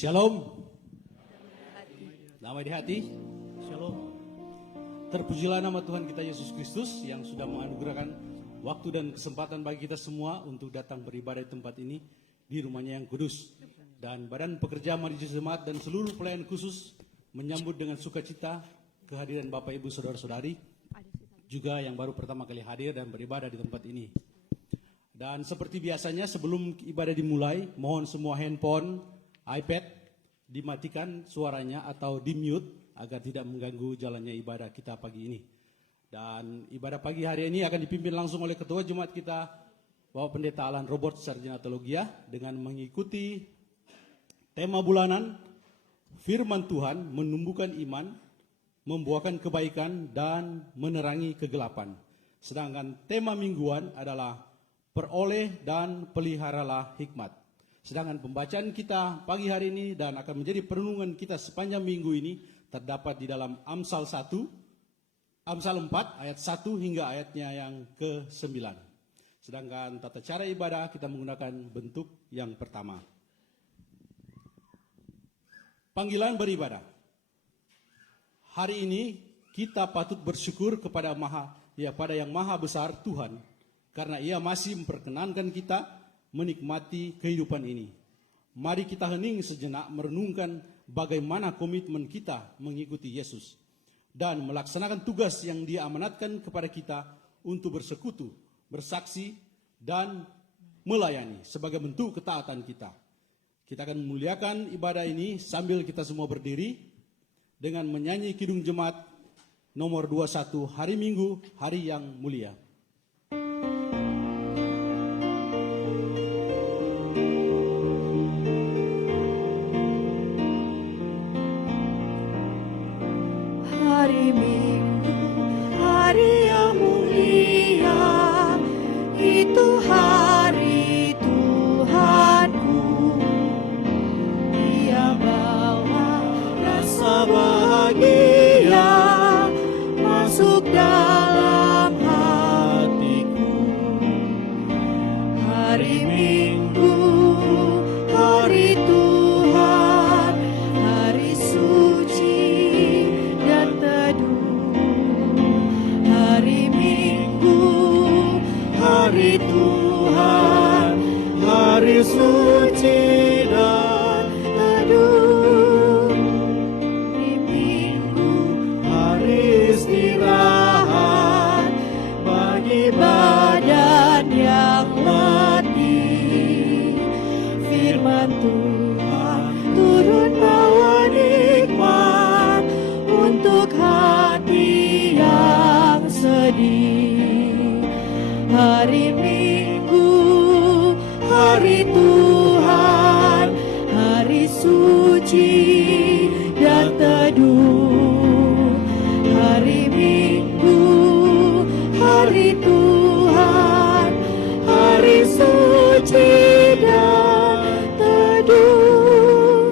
Shalom. Damai di hati. Shalom. Terpujilah nama Tuhan kita Yesus Kristus yang sudah menganugerahkan waktu dan kesempatan bagi kita semua untuk datang beribadah di tempat ini di rumahnya yang kudus. Dan Badan Pekerja Majelis Jemaat dan seluruh pelayan khusus menyambut dengan sukacita kehadiran Bapak Ibu Saudara-saudari juga yang baru pertama kali hadir dan beribadah di tempat ini. Dan seperti biasanya sebelum ibadah dimulai, mohon semua handphone, iPad dimatikan suaranya atau di-mute agar tidak mengganggu jalannya ibadah kita pagi ini. Dan ibadah pagi hari ini akan dipimpin langsung oleh Ketua Jemaat kita, Bapak Pendeta Alan Robert, Sarjana Teologia, dengan mengikuti tema bulanan Firman Tuhan menumbuhkan iman, membuahkan kebaikan, dan menerangi kegelapan. Sedangkan tema mingguan adalah peroleh dan peliharalah hikmat. Sedangkan pembacaan kita pagi hari ini dan akan menjadi perenungan kita sepanjang minggu ini terdapat di dalam Amsal 4 ayat 1 hingga ayatnya yang ke-9. Sedangkan tata cara ibadah kita menggunakan bentuk yang pertama. Panggilan beribadah. Hari ini kita patut bersyukur kepada pada yang maha besar Tuhan, karena Ia masih memperkenankan kita menikmati kehidupan ini. Mari kita hening sejenak merenungkan bagaimana komitmen kita mengikuti Yesus dan melaksanakan tugas yang Dia amanatkan kepada kita untuk bersekutu, bersaksi, dan melayani sebagai bentuk ketaatan kita. Kita akan memuliakan ibadah ini sambil kita semua berdiri dengan menyanyi Kidung Jemaat nomor 21, Hari Minggu, Hari yang Mulia. Hari Minggu, hari yang mulia, itu hari Tuhanku. Ia bawa rasa bahagia masuk dalam hatiku. Hari Minggu, hari Tuhan, hari suci dan teduh. Hari Minggu, hari Tuhan, hari suci dan teduh. Hari Minggu, hari istirahat bagi badan yang letih. Firman Tuhan turun bawa nikmat untuk hati yang sedih. Hari Minggu, hari Tuhan, hari suci dan teduh. Hari Minggu, hari Tuhan, hari suci dan teduh.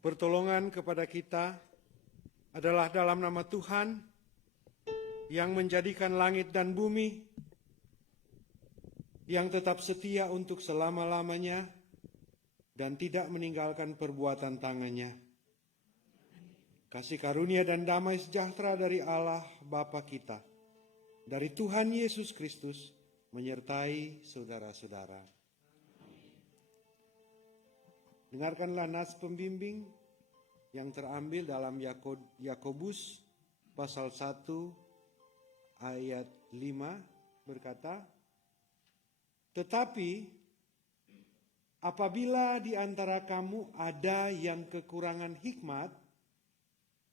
Pertolongan kepada kita adalah dalam nama Tuhan yang menjadikan langit dan bumi, yang tetap setia untuk selama-lamanya dan tidak meninggalkan perbuatan tangannya. Kasih karunia dan damai sejahtera dari Allah Bapa kita, dari Tuhan Yesus Kristus, menyertai saudara-saudara. Dengarkanlah nas pembimbing yang terambil dalam Yakobus pasal 1 ayat 5 berkata, "Tetapi apabila di antara kamu ada yang kekurangan hikmat,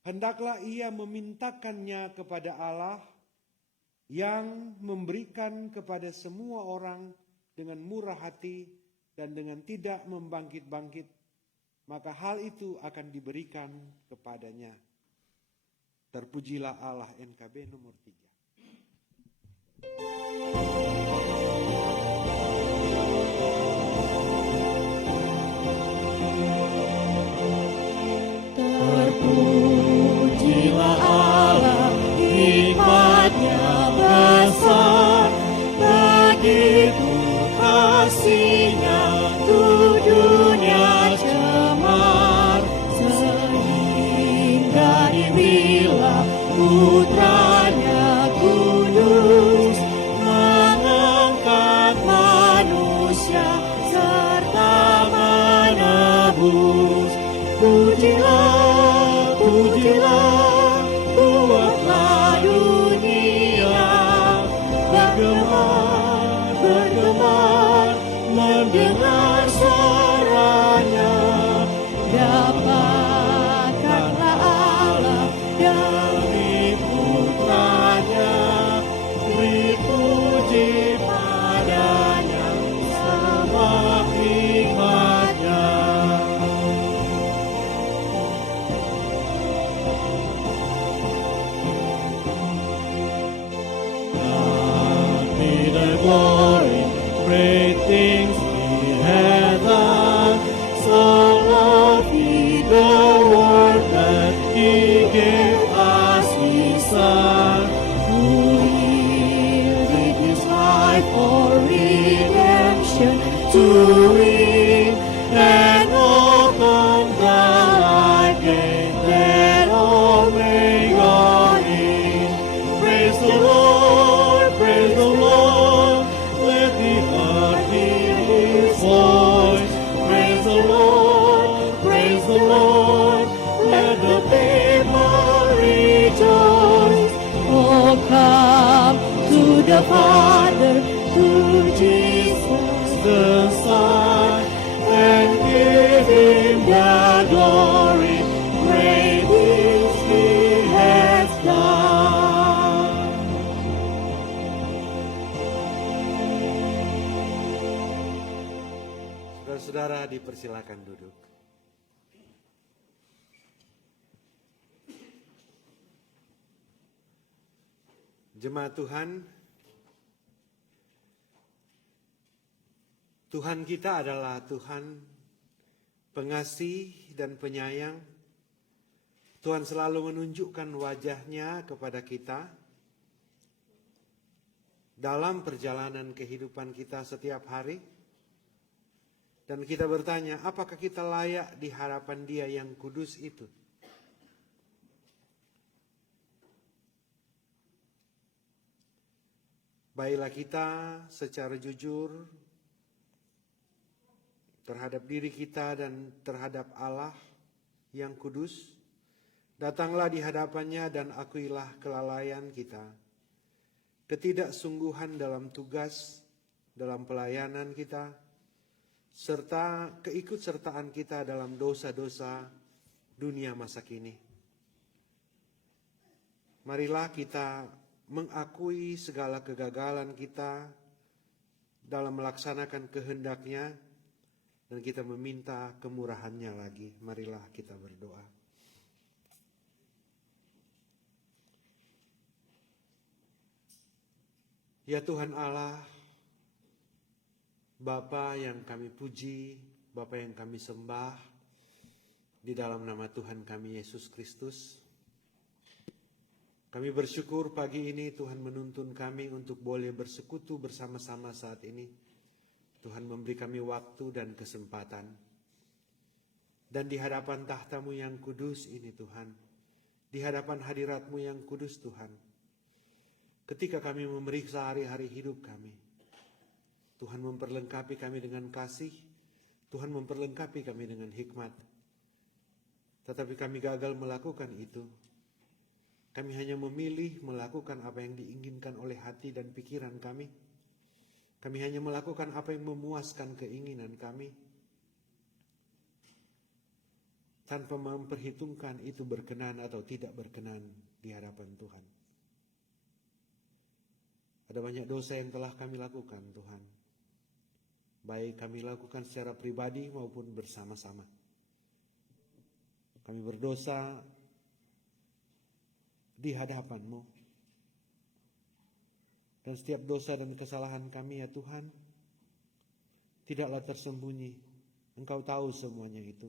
hendaklah ia memintakannya kepada Allah yang memberikan kepada semua orang dengan murah hati dan dengan tidak membangkit-bangkit, maka hal itu akan diberikan kepadanya." Terpujilah Allah. NKB nomor 3. Terpujilah Allah, hikmat-Nya besar bagi Putranya kudus, mengangkat manusia serta menebus. Pujilah, pujilah, buatlah dunia bergemar, bergemar, mendengar suaranya. Dapatkanlah Allah dari putranya, beri puji padanya semua hikmatnya. God be the glory, great things He hath done. So loved He the world that He gave us His Son, who yielded His life for redemption to reign and open the life gate that all may go in. Praise the Lord, praise the Lord, let the earth hear His voice. Praise the Lord, let the people rejoice. Oh, come to the Father, to Jesus the Son, and give Him the glory. Great things He has done. Saudara-saudara dipersilakan duduk. Jemaat Tuhan, Tuhan kita adalah Tuhan pengasih dan penyayang. Tuhan selalu menunjukkan wajah-Nya kepada kita dalam perjalanan kehidupan kita setiap hari. Dan kita bertanya, apakah kita layak di hadapan Dia yang kudus itu? Baiklah kita secara jujur terhadap diri kita dan terhadap Allah yang kudus. Datanglah di hadapannya dan akuilah kelalaian kita, ketidaksungguhan dalam tugas, dalam pelayanan kita, serta keikutsertaan kita dalam dosa-dosa dunia masa kini. Marilah kita mengakui segala kegagalan kita dalam melaksanakan kehendak-Nya, dan kita meminta kemurahan-Nya lagi. Marilah kita berdoa. Ya Tuhan Allah, Bapa yang kami puji, Bapa yang kami sembah, di dalam nama Tuhan kami Yesus Kristus, kami bersyukur pagi ini Tuhan menuntun kami untuk boleh bersekutu bersama-sama saat ini. Tuhan memberi kami waktu dan kesempatan. Dan di hadapan tahta-Mu yang kudus ini Tuhan, di hadapan hadirat-Mu yang kudus Tuhan, ketika kami memeriksa hari-hari hidup kami, Tuhan memperlengkapi kami dengan kasih, Tuhan memperlengkapi kami dengan hikmat. Tetapi kami gagal melakukan itu. Kami hanya memilih melakukan apa yang diinginkan oleh hati dan pikiran kami. Kami hanya melakukan apa yang memuaskan keinginan kami, tanpa memperhitungkan itu berkenan atau tidak berkenan di hadapan Tuhan. Ada banyak dosa yang telah kami lakukan Tuhan, baik kami lakukan secara pribadi maupun bersama-sama. Kami berdosa di hadapan-Mu. Dan setiap dosa dan kesalahan kami ya Tuhan, tidaklah tersembunyi. Engkau tahu semuanya itu.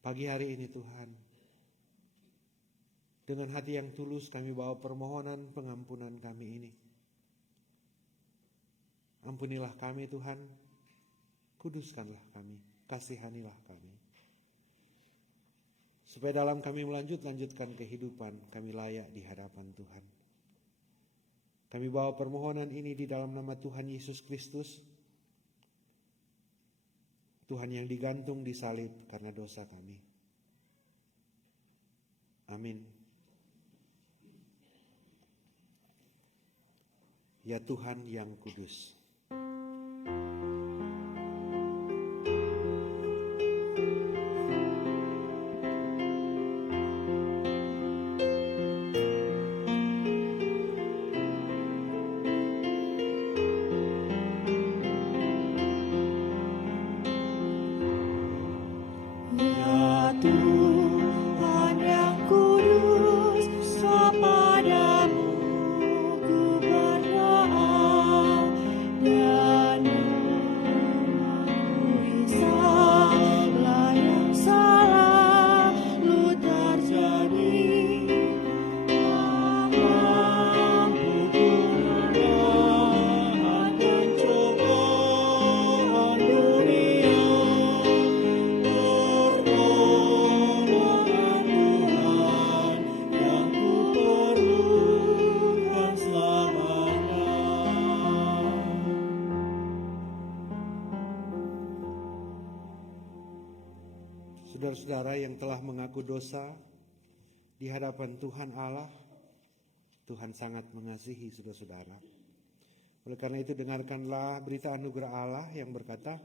Pagi hari ini Tuhan, dengan hati yang tulus kami bawa permohonan pengampunan kami ini. Ampunilah kami Tuhan, kuduskanlah kami, kasihanilah kami. supaya dalam kami lanjutkan kehidupan, kami layak di hadapan Tuhan. Kami bawa permohonan ini di dalam nama Tuhan Yesus Kristus, Tuhan yang digantung di salib karena dosa kami. Amin. Ya Tuhan yang kudus. Ya Tuhan yang kudus, kepadamu ku berdoa dan mengakui segala yang selalu terjadi. Pengampunan dan cobaan dunia, pertolongan Tuhan yang kuperlukan selamanya. Saudara-saudara yang telah mengaku dosa di hadapan Tuhan Allah, Tuhan sangat mengasihi saudara-saudara. Oleh karena itu dengarkanlah berita anugerah Allah yang berkata,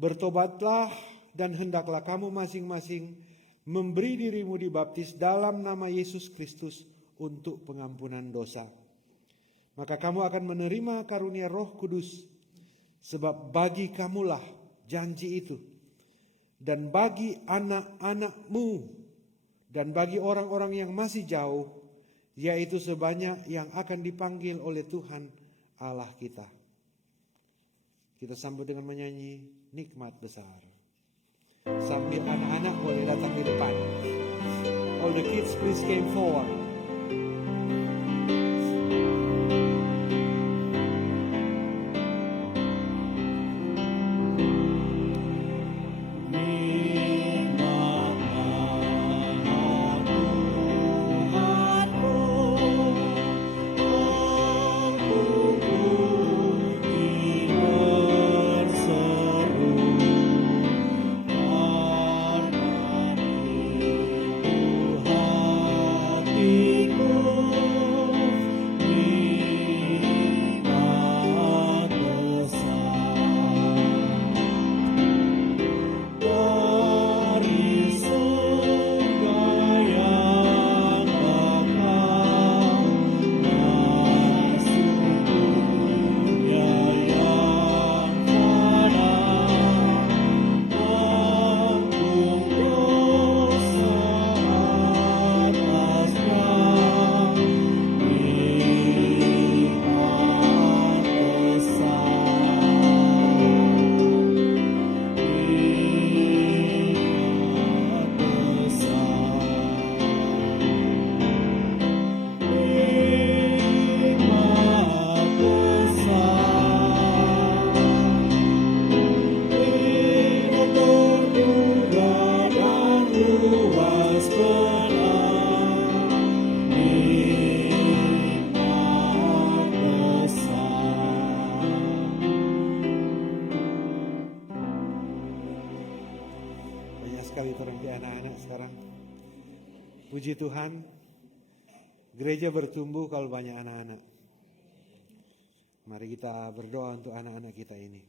bertobatlah dan hendaklah kamu masing-masing memberi dirimu dibaptis dalam nama Yesus Kristus untuk pengampunan dosa. Maka kamu akan menerima karunia Roh Kudus, sebab bagi kamulah janji itu, dan bagi anak-anakmu, dan bagi orang-orang yang masih jauh, yaitu sebanyak yang akan dipanggil oleh Tuhan Allah kita. Kita sambut dengan menyanyi Nikmat Besar. Sambil anak-anak boleh datang di depan. All the kids please came forward. Puji Tuhan, gereja bertumbuh kalau banyak anak-anak. Mari kita berdoa untuk anak-anak kita ini.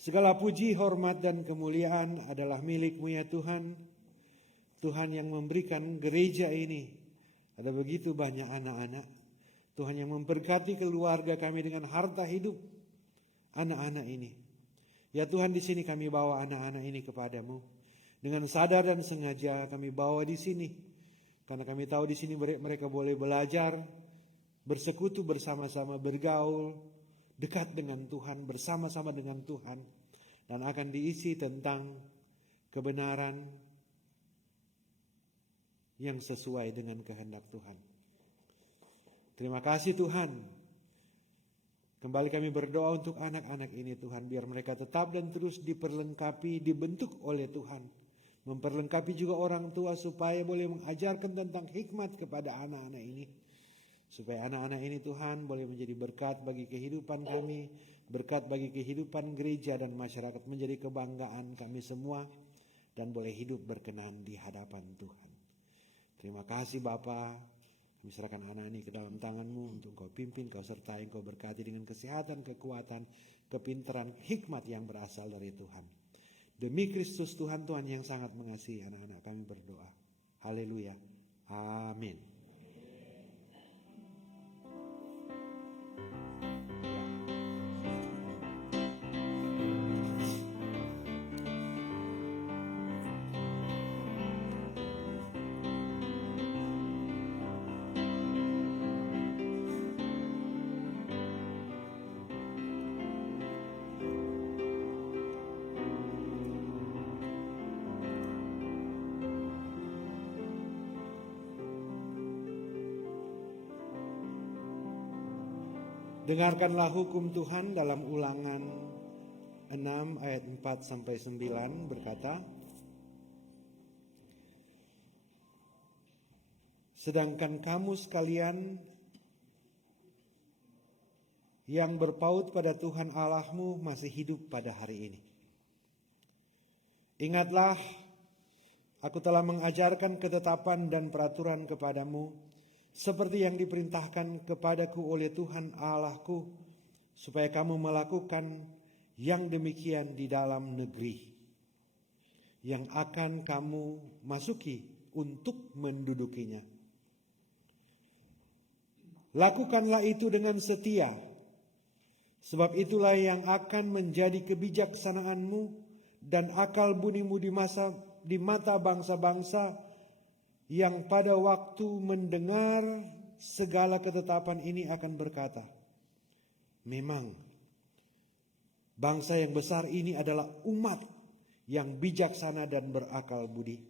Segala puji, hormat, dan kemuliaan adalah milik-Mu ya Tuhan. Tuhan yang memberikan gereja ini. Ada begitu banyak anak-anak. Tuhan yang memberkati keluarga kami dengan harta hidup anak-anak ini. Ya Tuhan, di sini kami bawa anak-anak ini kepadamu. Dengan sadar dan sengaja kami bawa di sini. Karena kami tahu di sini mereka boleh belajar, bersekutu bersama-sama, bergaul, dekat dengan Tuhan, bersama-sama dengan Tuhan. Dan akan diisi tentang kebenaran yang sesuai dengan kehendak Tuhan. Terima kasih Tuhan. Kembali kami berdoa untuk anak-anak ini Tuhan. Biar mereka tetap dan terus diperlengkapi, dibentuk oleh Tuhan. Memperlengkapi juga orang tua supaya boleh mengajarkan tentang hikmat kepada anak-anak ini. Supaya anak-anak ini Tuhan boleh menjadi berkat bagi kehidupan kami, berkat bagi kehidupan gereja dan masyarakat, menjadi kebanggaan kami semua dan boleh hidup berkenan di hadapan Tuhan. Terima kasih Bapa, kami serahkan anak ini ke dalam tangan-Mu untuk Kau pimpin, Kau sertai, Kau berkati dengan kesehatan, kekuatan, kepintaran, hikmat yang berasal dari Tuhan. Demi Kristus Tuhan yang sangat mengasihi anak-anak kami berdoa. Haleluya. Amin. Dengarkanlah hukum Tuhan dalam Ulangan 6 ayat 4 sampai 9 berkata, sedangkan kamu sekalian yang berpaut pada Tuhan Allahmu masih hidup pada hari ini. Ingatlah, aku telah mengajarkan ketetapan dan peraturan kepadamu, seperti yang diperintahkan kepadaku oleh Tuhan Allahku, supaya kamu melakukan yang demikian di dalam negeri yang akan kamu masuki untuk mendudukinya. Lakukanlah itu dengan setia, sebab itulah yang akan menjadi kebijaksanaanmu dan akal bunimu di mata bangsa-bangsa yang pada waktu mendengar segala ketetapan ini akan berkata, memang bangsa yang besar ini adalah umat yang bijaksana dan berakal budi.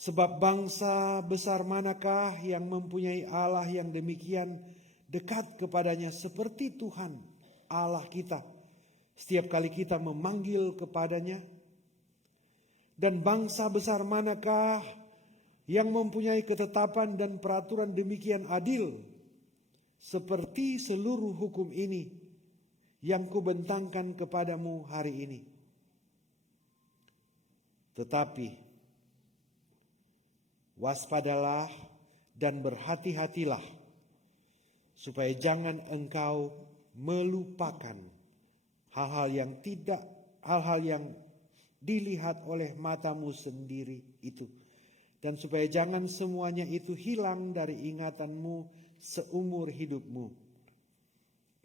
Sebab bangsa besar manakah yang mempunyai Allah yang demikian dekat kepadanya seperti Tuhan Allah kita setiap kali kita memanggil kepadanya? Dan bangsa besar manakah yang mempunyai ketetapan dan peraturan demikian adil seperti seluruh hukum ini yang kubentangkan kepadamu hari ini? Tetapi waspadalah dan berhati-hatilah supaya jangan engkau melupakan hal-hal yang dilihat oleh matamu sendiri itu, dan supaya jangan semuanya itu hilang dari ingatanmu seumur hidupmu.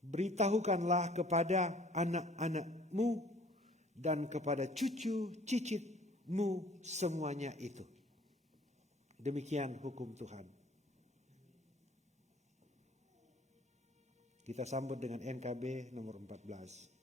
Beritahukanlah kepada anak-anakmu dan kepada cucu-cicitmu semuanya itu. Demikian hukum Tuhan. Kita sambut dengan NKB nomor 14.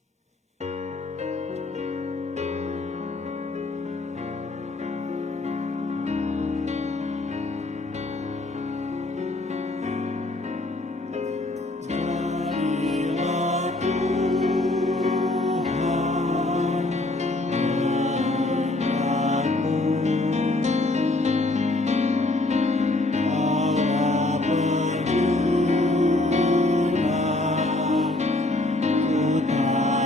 Ku tak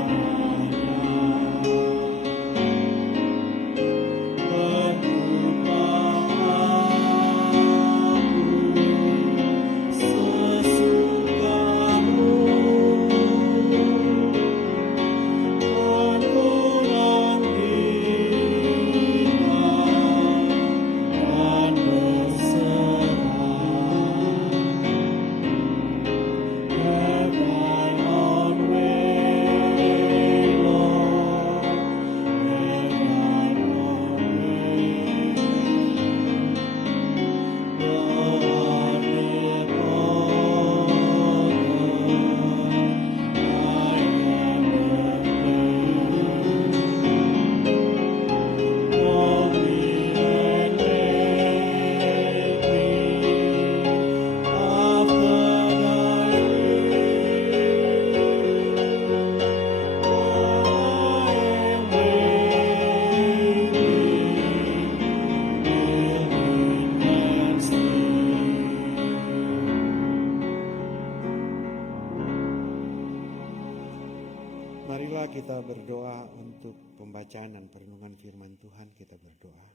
kita berdoa untuk pembacaan dan perenungan firman Tuhan, kita berdoa.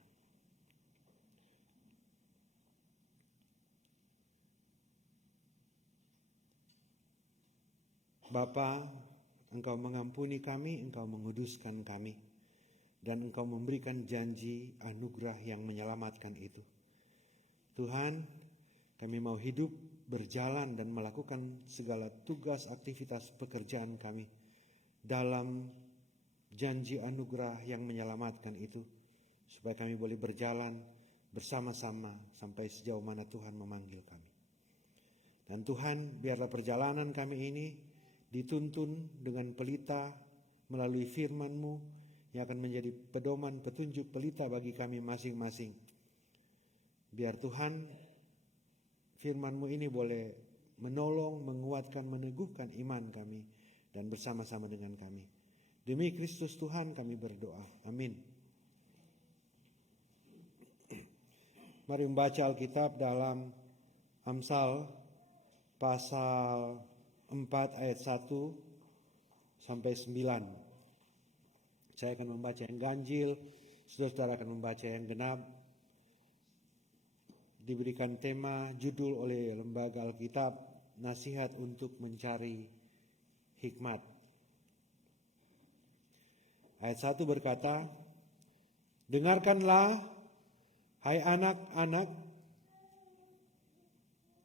Bapa, Engkau mengampuni kami, Engkau menguduskan kami, dan Engkau memberikan janji anugerah yang menyelamatkan itu. Tuhan, kami mau hidup, berjalan dan melakukan segala tugas aktivitas pekerjaan kami dalam janji anugerah yang menyelamatkan itu, supaya kami boleh berjalan bersama-sama sampai sejauh mana Tuhan memanggil kami. Dan Tuhan, biarlah perjalanan kami ini dituntun dengan pelita melalui firman-Mu yang akan menjadi pedoman petunjuk pelita bagi kami masing-masing. Biar Tuhan, firman-Mu ini boleh menolong, menguatkan, meneguhkan iman kami dan bersama-sama dengan kami. Demi Kristus Tuhan kami berdoa. Amin. Mari membaca Alkitab dalam Amsal pasal 4 ayat 1 sampai 9. Saya akan membaca yang ganjil, saudara-saudara akan membaca yang genap. Diberikan tema judul oleh Lembaga Alkitab, Nasihat untuk Mencari Hikmat. Ayat 1 berkata, dengarkanlah, hai anak-anak,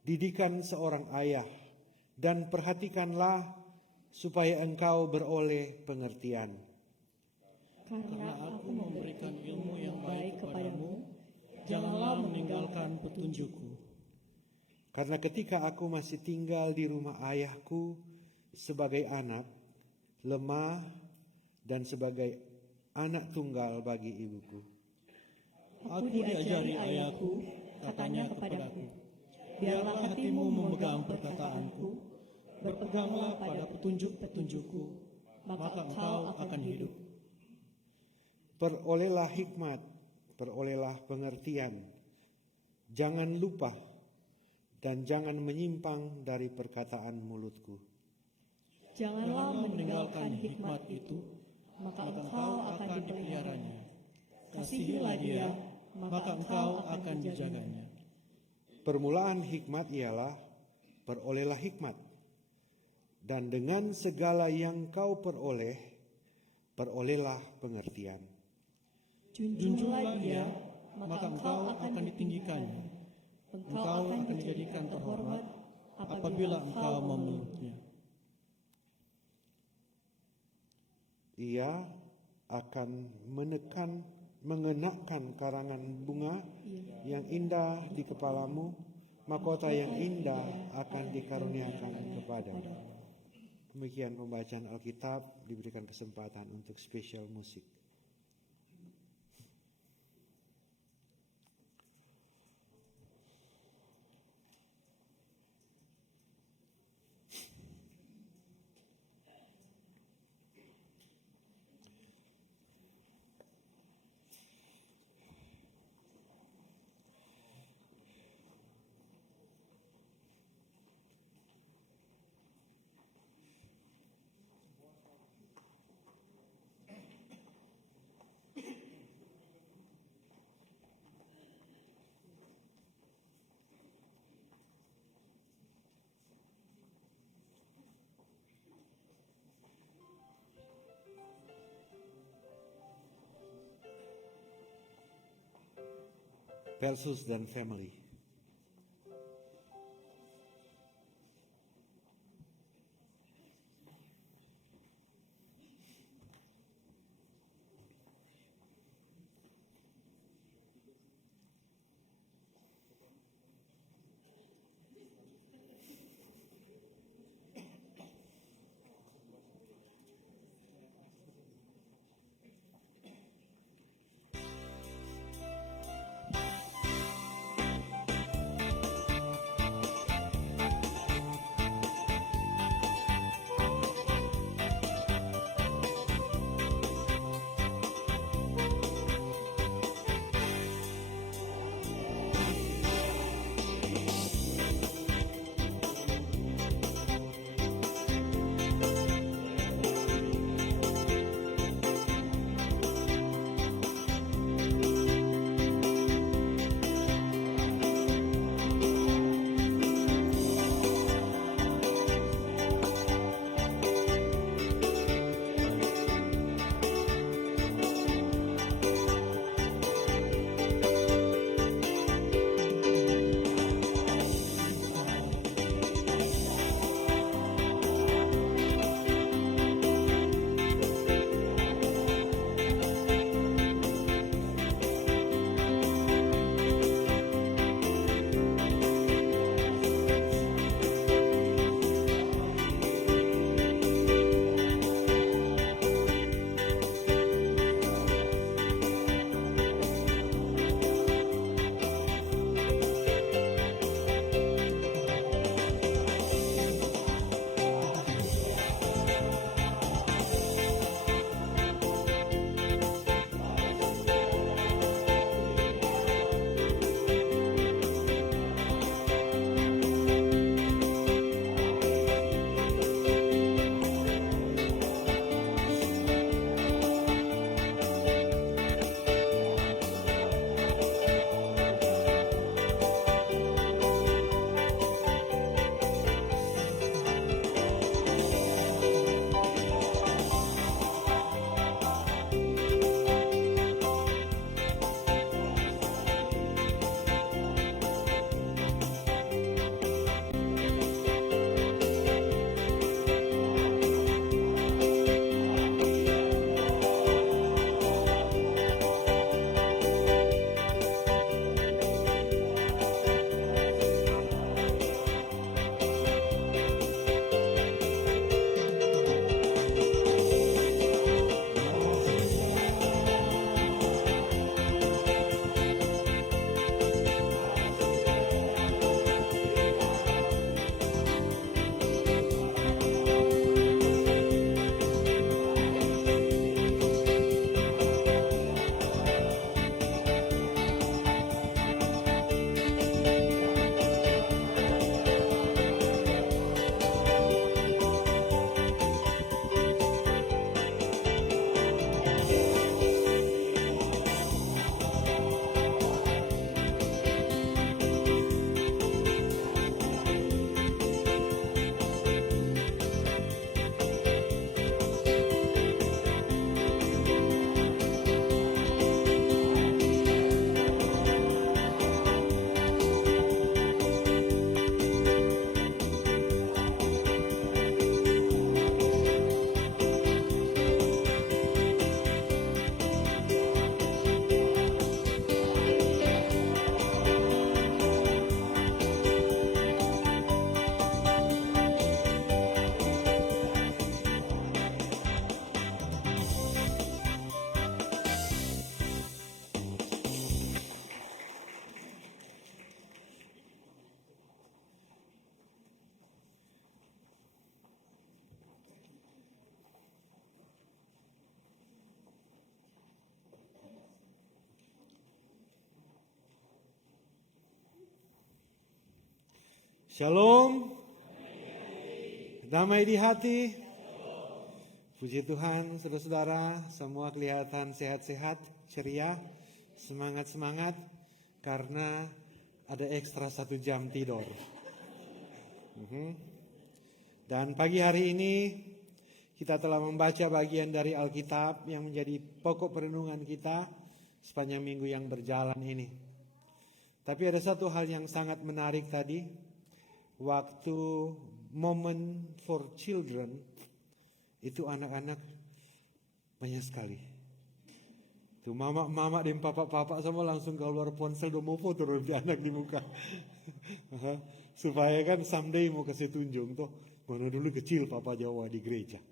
didikan seorang ayah, dan perhatikanlah supaya engkau beroleh pengertian. Karena aku memberikan ilmu yang baik kepadamu, janganlah meninggalkan petunjukku. Karena ketika aku masih tinggal di rumah ayahku sebagai anak, lemah dan sebagai anak tunggal bagi ibuku. Aku diajari ayahku, katanya kepadaku, biarlah hatimu memegang perkataanku, berpeganglah pada petunjuk-petunjukku, maka engkau akan hidup. Perolehlah hikmat, perolehlah pengertian. Jangan lupa dan jangan menyimpang dari perkataan mulutku. Janganlah meninggalkan hikmat itu, maka engkau akan dipeliharanya. Kasihilah dia, maka engkau akan dijaganya. Permulaan hikmat ialah perolehlah hikmat. Dan dengan segala yang kau peroleh, perolehlah pengertian. Junjunglah dia, maka engkau akan ditinggikannya. Engkau akan dijadikan terhormat apabila engkau memeluknya. Ia akan mengenakan karangan bunga yang indah di kepalamu, mahkota yang indah akan dikaruniakan kepadamu. Demikian pembacaan Alkitab, diberikan kesempatan untuk spesial musik. Versus dan family. Shalom. Damai di hati. Puji Tuhan, saudara-saudara, semua kelihatan sehat-sehat, ceria, semangat-semangat, karena ada ekstra 1 jam tidur. Dan pagi hari ini kita telah membaca bagian dari Alkitab yang menjadi pokok perenungan kita sepanjang minggu yang berjalan ini. Tapi ada satu hal yang sangat menarik tadi, waktu moment for children, itu anak-anak banyak sekali. Tuh mama dan papa semua langsung keluar ponsel dan mau foto anak di muka. Supaya kan someday mau kasih tunjuk tuh, mana dulu kecil papa Jawa di gereja.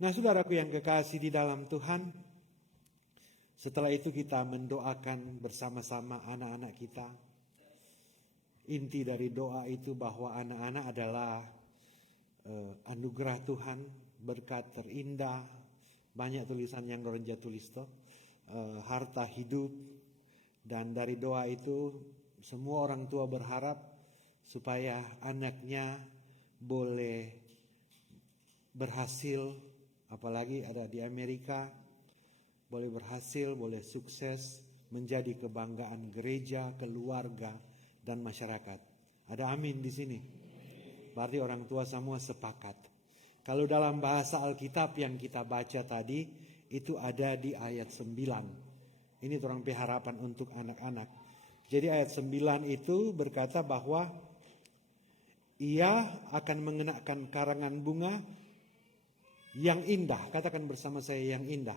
Nah, saudaraku yang kekasih di dalam Tuhan, setelah itu kita mendoakan bersama-sama anak-anak kita. Inti dari doa itu bahwa anak-anak adalah anugerah Tuhan, berkat terindah. Banyak tulisan yang Doronja tulis tuh, harta hidup. Dan dari doa itu semua orang tua berharap supaya anaknya boleh berhasil, apalagi ada di Amerika, boleh berhasil, boleh sukses, menjadi kebanggaan gereja, keluarga, dan masyarakat. Ada amin di sini. Berarti orang tua semua sepakat. Kalau dalam bahasa Alkitab yang kita baca tadi, itu ada di ayat 9. Ini orang harapan untuk anak-anak. Jadi ayat 9 itu berkata bahwa ia akan mengenakan karangan bunga yang indah. Katakan bersama saya, yang indah.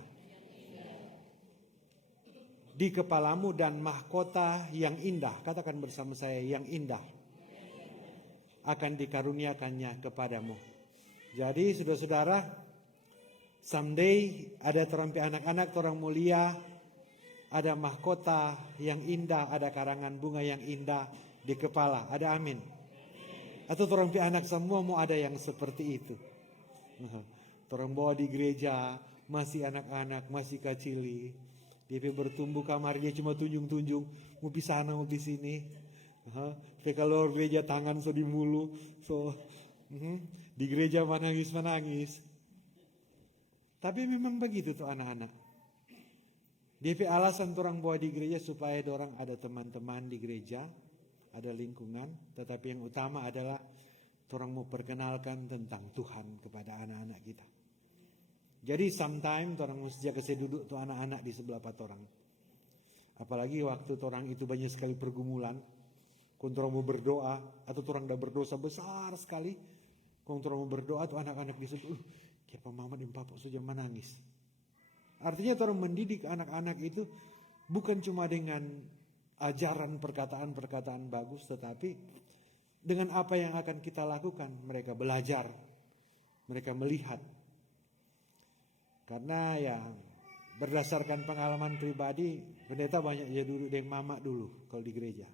Di kepalamu dan mahkota yang indah. Katakan bersama saya, yang indah. Akan dikaruniakannya kepadamu. Jadi saudara-saudara, someday ada terampi anak-anak, orang mulia, ada mahkota yang indah, ada karangan bunga yang indah di kepala. Ada amin. Atau terampi anak semua mau ada yang seperti itu. Orang bawa di gereja, masih anak-anak, masih kecili. Dia bertumbuh kamar, dia cuma tunjung-tunjung, mau di sana, mau di sini. Tapi kalau gereja tangan so di mulu, di gereja menangis. Tapi memang begitu tuh anak-anak. DP alasan orang bawa di gereja supaya orang ada teman-teman di gereja, ada lingkungan. Tetapi yang utama adalah orang mau perkenalkan tentang Tuhan kepada anak-anak kita. Jadi sometimes orang mesti jaga saya duduk tuh anak-anak di sebelah orang. Apalagi waktu orang itu banyak sekali pergumulan. Kalau orang mau berdoa atau orang udah berdosa besar sekali. Kalau orang mau berdoa tuh anak-anak di sebelah, siapa mama dan papa saja menangis. Artinya orang mendidik anak-anak itu bukan cuma dengan ajaran perkataan-perkataan bagus, tetapi dengan apa yang akan kita lakukan. Mereka belajar, mereka melihat. Karena ya berdasarkan pengalaman pribadi, pendeta banyak ya duduk dengan mama dulu kalau di gereja.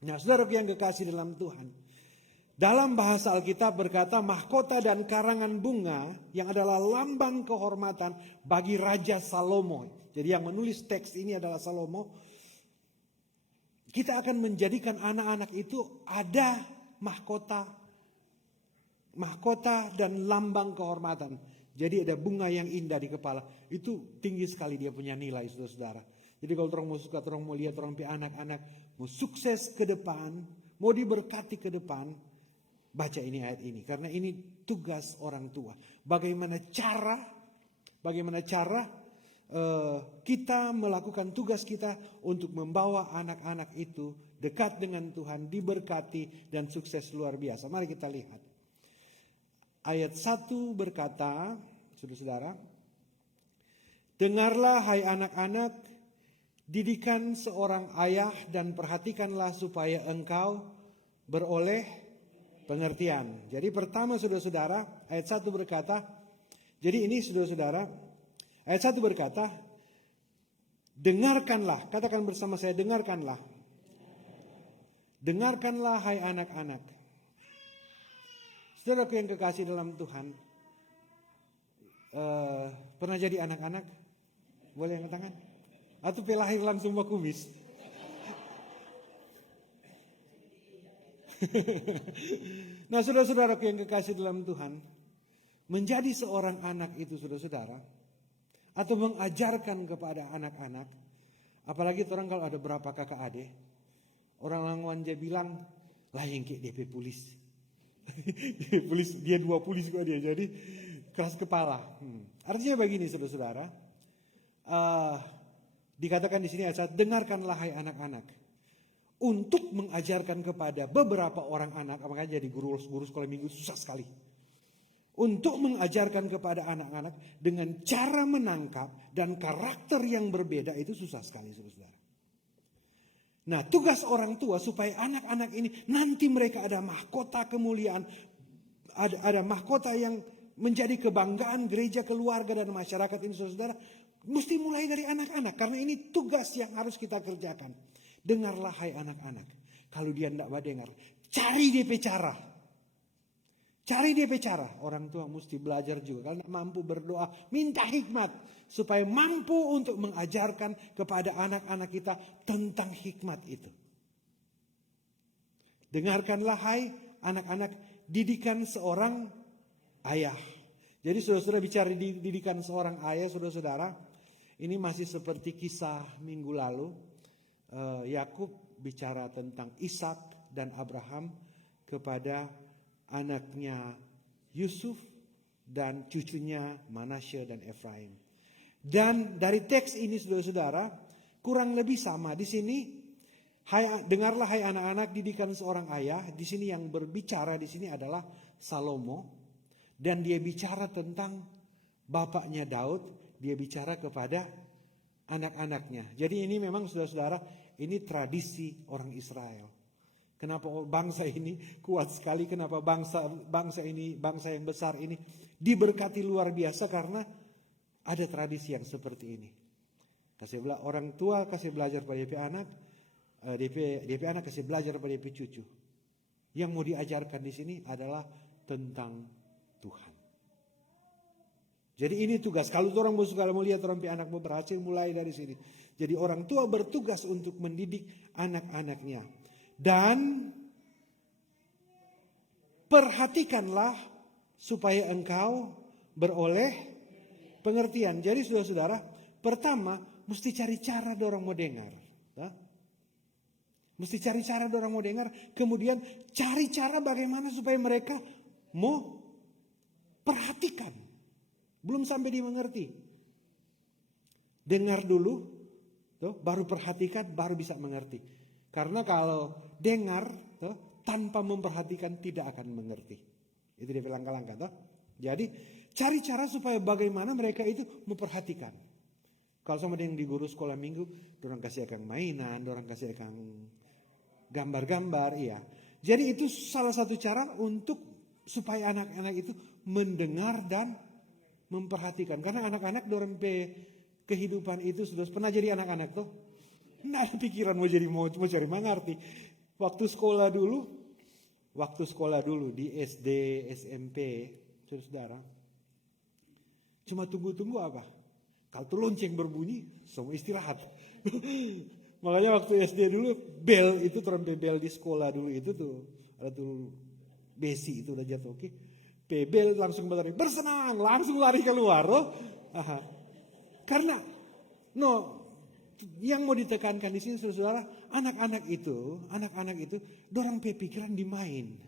Nah, saudara yang kekasih dalam Tuhan, dalam bahasa Alkitab berkata mahkota dan karangan bunga yang adalah lambang kehormatan bagi Raja Salomo. Jadi yang menulis teks ini adalah Salomo. Kita akan menjadikan anak-anak itu ada mahkota dan lambang kehormatan. Jadi ada bunga yang indah di kepala. Itu tinggi sekali dia punya nilai, saudara-saudara. Jadi kalau orang mau suka, orang mau lihat, orang punya anak-anak mau sukses ke depan, mau diberkati ke depan, baca ini ayat ini. Karena ini tugas orang tua. Bagaimana cara kita melakukan tugas kita untuk membawa anak-anak itu dekat dengan Tuhan, diberkati dan sukses luar biasa. Mari kita lihat. Ayat 1 berkata, saudara-saudara, dengarlah hai anak-anak, didikan seorang ayah dan perhatikanlah supaya engkau beroleh pengertian. Jadi pertama saudara-saudara, ayat 1 berkata, jadi ini saudara-saudara, ayat 1 berkata, dengarkanlah, katakan bersama saya, dengarkanlah. Dengarkanlah hai anak-anak. Saudaraku yang kekasih dalam Tuhan, pernah jadi anak-anak? Boleh angkat tangan? Atau pelahir langsung kumis? Nah, saudara-saudara yang kekasih dalam Tuhan, menjadi seorang anak itu, saudara-saudara, atau mengajarkan kepada anak-anak, apalagi orang kalau ada berapa kakak adik, orang langwan dia bilang, lah yang kayak DP polis. Polis, dia 2 polis juga dia, jadi keras kepala. Artinya begini, saudara-saudara, dikatakan di sini ayat 1, dengarkanlah hai anak-anak, untuk mengajarkan kepada beberapa orang anak, makanya jadi guru sekolah minggu susah sekali. Untuk mengajarkan kepada anak-anak dengan cara menangkap dan karakter yang berbeda itu susah sekali, saudara. Nah, tugas orang tua supaya anak-anak ini nanti mereka ada mahkota kemuliaan, ada mahkota yang menjadi kebanggaan gereja, keluarga, dan masyarakat ini, saudara, mesti mulai dari anak-anak. Karena ini tugas yang harus kita kerjakan. Dengarlah hai anak-anak. Kalau dia tidak mau dengar, cari DP cara. Cari DP cara. Orang tua mesti belajar juga. Kalau tidak mampu berdoa, minta hikmat. Supaya mampu untuk mengajarkan kepada anak-anak kita tentang hikmat itu. Dengarkanlah hai anak-anak, didikan seorang ayah. Jadi saudara-saudara bicara didikan seorang ayah, saudara-saudara, ini masih seperti kisah minggu lalu. Yakub bicara tentang Ishak dan Abraham kepada anaknya Yusuf dan cucunya Manasye dan Efraim. Dan dari teks ini, saudara-saudara, kurang lebih sama. Di sini, dengarlah hai anak-anak, didikan seorang ayah. Di sini yang berbicara di sini adalah Salomo, dan dia bicara tentang bapaknya Daud. Dia bicara kepada anak-anaknya. Jadi ini memang, saudara-saudara, ini tradisi orang Israel. Kenapa bangsa ini kuat sekali? Kenapa bangsa ini, bangsa yang besar ini diberkati luar biasa? Karena ada tradisi yang seperti ini. Orang tua kasih belajar pada DP anak, DP anak kasih belajar pada DP cucu. Yang mau diajarkan di sini adalah tentang Tuhan. Jadi ini tugas. Kalau orang mau lihat orang anak mau berhasil, mulai dari sini. Jadi orang tua bertugas untuk mendidik anak-anaknya. Dan perhatikanlah supaya engkau beroleh pengertian. Jadi saudara-saudara, pertama mesti cari cara orang mau dengar. Mesti cari cara orang mau dengar. Kemudian cari cara bagaimana supaya mereka mau perhatikan. Belum sampai dimengerti. Dengar dulu, baru perhatikan, baru bisa mengerti. Karena kalau dengar tanpa memperhatikan tidak akan mengerti. Itu dia langkah-langkah. Jadi cari cara supaya bagaimana mereka itu memperhatikan. Kalau sama yang di guru sekolah minggu, orang kasih akan mainan, orang kasih akan gambar-gambar, iya. Jadi itu salah satu cara untuk supaya anak-anak itu mendengar dan memperhatikan. Karena anak-anak dorong kehidupan itu sudah pernah jadi anak-anak tuh. Nggak ada pikiran mau cari mengerti. Waktu sekolah dulu di SD, SMP, saudara. Cuma tunggu-tunggu apa? Kalau tuh lonceng berbunyi, semua istirahat. Makanya waktu SD dulu bel itu trompet bel di sekolah dulu itu tuh ada tuh besi itu udah jatuh, oke. Bel langsung bersenang, langsung lari keluar loh. Karena yang mau ditekankan di sini saudara, anak-anak itu dorang pikiran dimain.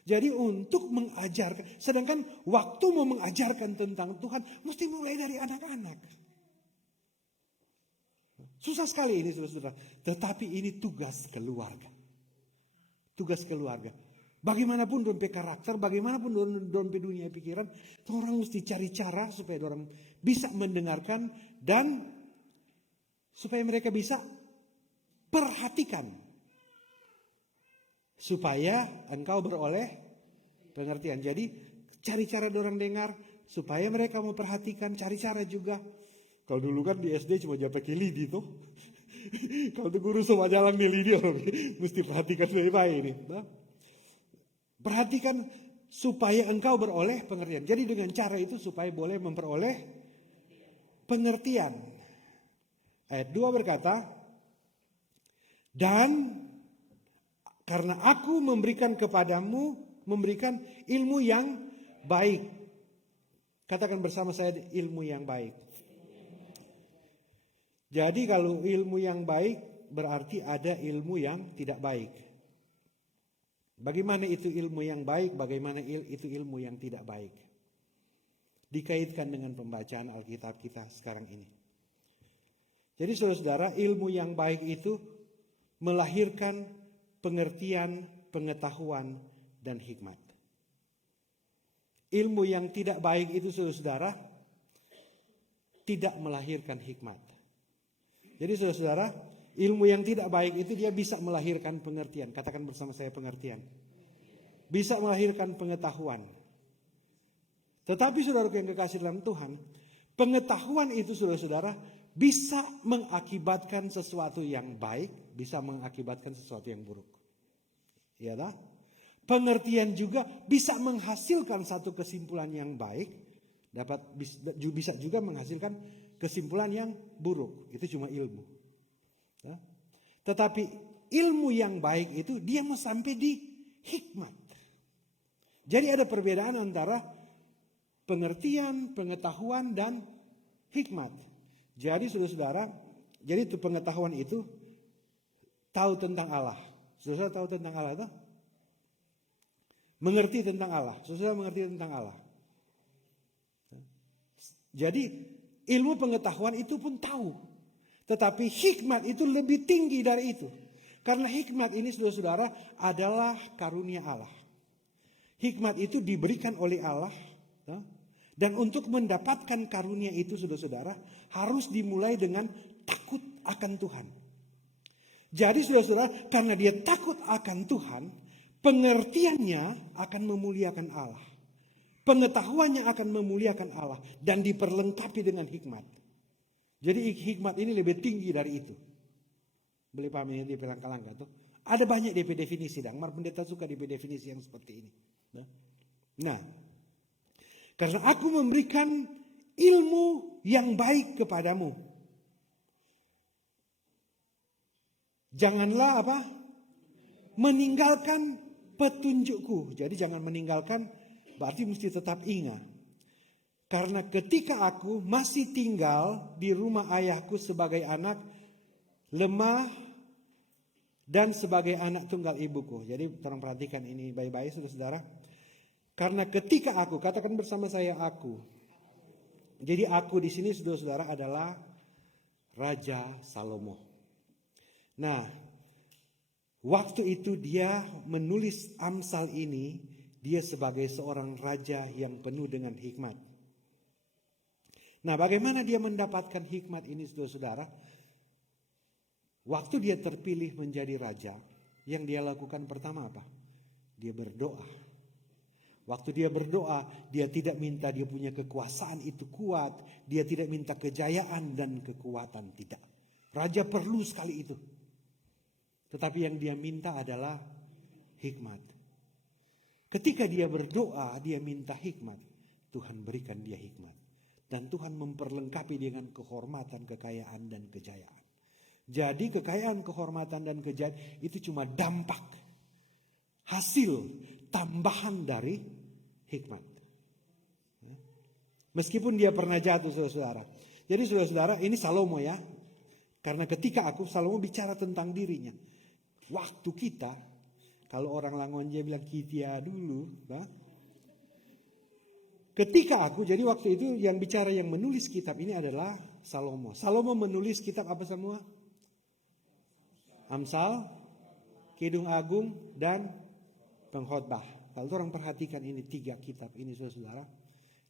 Jadi untuk mengajarkan, sedangkan waktu mau mengajarkan tentang Tuhan mesti mulai dari anak-anak. Susah sekali ini saudara, tetapi ini tugas keluarga. Tugas keluarga. Bagaimanapun dompe karakter, bagaimanapun dompe dunia pikiran, orang mesti cari cara supaya orang bisa mendengarkan dan supaya mereka bisa perhatikan. Supaya engkau beroleh pengertian. Jadi cari cara orang dengar supaya mereka mau perhatikan, cari cara juga. Kalau dulu kan di SD cuma jawab pakai lidi tuh. Kalau tuh guru sama jalan di lidi, mesti perhatikan baik-baik ini. Perhatikan supaya engkau beroleh pengertian. Jadi dengan cara itu supaya boleh memperoleh pengertian. Ayat 2 berkata, dan Karena aku memberikan kepadamu, memberikan ilmu yang baik. Katakan bersama saya, ilmu yang baik. Jadi kalau ilmu yang baik berarti ada ilmu yang tidak baik. Bagaimana itu ilmu yang baik, bagaimana itu ilmu yang tidak baik? Dikaitkan dengan pembacaan Alkitab kita sekarang ini. Jadi saudara-saudara, ilmu yang baik itu melahirkan pengertian, pengetahuan, dan hikmat. Ilmu yang tidak baik itu saudara-saudara tidak melahirkan hikmat. Jadi saudara-saudara, ilmu yang tidak baik itu dia bisa melahirkan pengertian. Katakan bersama saya, pengertian. Bisa melahirkan pengetahuan. Tetapi saudaraku yang kekasih dalam Tuhan, pengetahuan itu saudara-saudara bisa mengakibatkan sesuatu yang baik, bisa mengakibatkan sesuatu yang buruk. Ya tak? Pengertian juga bisa menghasilkan satu kesimpulan yang baik, bisa juga menghasilkan kesimpulan yang buruk. Itu cuma ilmu. Ya? Tetapi ilmu yang baik itu dia mau sampai di hikmat. Jadi ada perbedaan antara pengertian, pengetahuan, dan hikmat. Jadi saudara-saudara, jadi itu pengetahuan itu tahu tentang Allah. Saudara tahu tentang Allah itu? Mengerti tentang Allah. Saudara mengerti tentang Allah. Jadi ilmu pengetahuan itu pun tahu. Tetapi hikmat itu lebih tinggi dari itu. Karena hikmat ini saudara-saudara adalah karunia Allah. Hikmat itu diberikan oleh Allah. Dan untuk mendapatkan karunia itu saudara-saudara harus dimulai dengan takut akan Tuhan. Jadi saudara-saudara, karena dia takut akan Tuhan, pengertiannya akan memuliakan Allah. Pengetahuannya akan memuliakan Allah dan diperlengkapi dengan hikmat. Jadi hikmat ini lebih tinggi dari itu. Boleh paham ini DP langkah-langkah tuh. Ada banyak DP definisi, dan Mar Pendeta suka DP definisi yang seperti ini. Nah, karena aku memberikan ilmu yang baik kepadamu. Janganlah apa? Meninggalkan petunjukku. Jadi jangan meninggalkan, berarti mesti tetap ingat. Karena ketika aku masih tinggal di rumah ayahku sebagai anak lemah dan sebagai anak tunggal ibuku. Jadi tolong perhatikan ini baik-baik saudara-saudara. Karena ketika aku, katakan bersama saya aku. Jadi aku di sini saudara-saudara adalah Raja Salomo. Nah, waktu itu dia menulis Amsal ini, dia sebagai seorang raja yang penuh dengan hikmat. Nah, bagaimana dia mendapatkan hikmat ini saudara-saudara? Waktu dia terpilih menjadi raja, yang dia lakukan pertama apa? Dia berdoa. Waktu dia berdoa, dia tidak minta dia punya kekuasaan itu kuat. Dia tidak minta kejayaan dan kekuatan, tidak. Raja perlu sekali itu. Tetapi yang dia minta adalah hikmat. Ketika dia berdoa, dia minta hikmat. Tuhan berikan dia hikmat. Dan Tuhan memperlengkapi dengan kehormatan, kekayaan, dan kejayaan. Jadi kekayaan, kehormatan, dan kejayaan itu cuma dampak. Hasil tambahan dari hikmat. Meskipun dia pernah jatuh saudara-saudara. Jadi saudara-saudara, ini Salomo ya. Karena ketika Salomo bicara tentang dirinya. Waktu kita, kalau orang Langonja bilang kitia dulu. Nah, ketika jadi waktu itu yang bicara, yang menulis kitab ini adalah Salomo. Salomo menulis kitab apa semua? Amsal, Kidung Agung, dan Pengkhotbah. Kalau orang perhatikan ini 3 kitab ini saudara-saudara.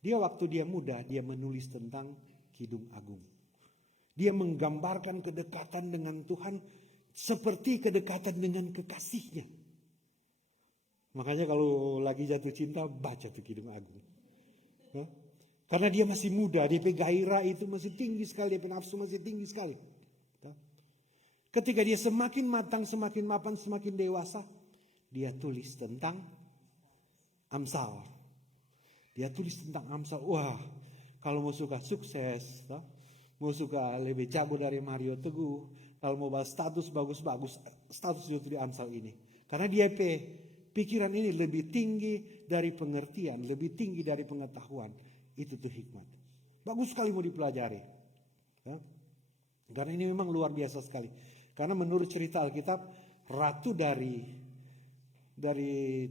Dia waktu dia muda, dia menulis tentang Kidung Agung. Dia menggambarkan kedekatan dengan Tuhan seperti kedekatan dengan kekasihnya. Makanya kalau lagi jatuh cinta, baca tuh Kidung Agung. Karena dia masih muda, DP gairah itu masih tinggi sekali, DP nafsu masih tinggi sekali. Ketika dia semakin matang, semakin mapan, semakin dewasa, dia tulis tentang Amsal. Dia tulis tentang Amsal. Wah, kalau mau suka sukses, mau suka lebih jago dari Mario Teguh, kalau mau bahas status bagus-bagus, status itu di Amsal ini. Karena dia pikiran ini lebih tinggi dari pengertian, lebih tinggi dari pengetahuan. Itu tuh hikmat. Bagus sekali mau dipelajari. Ya. Karena ini memang luar biasa sekali. Karena menurut cerita Alkitab, ratu dari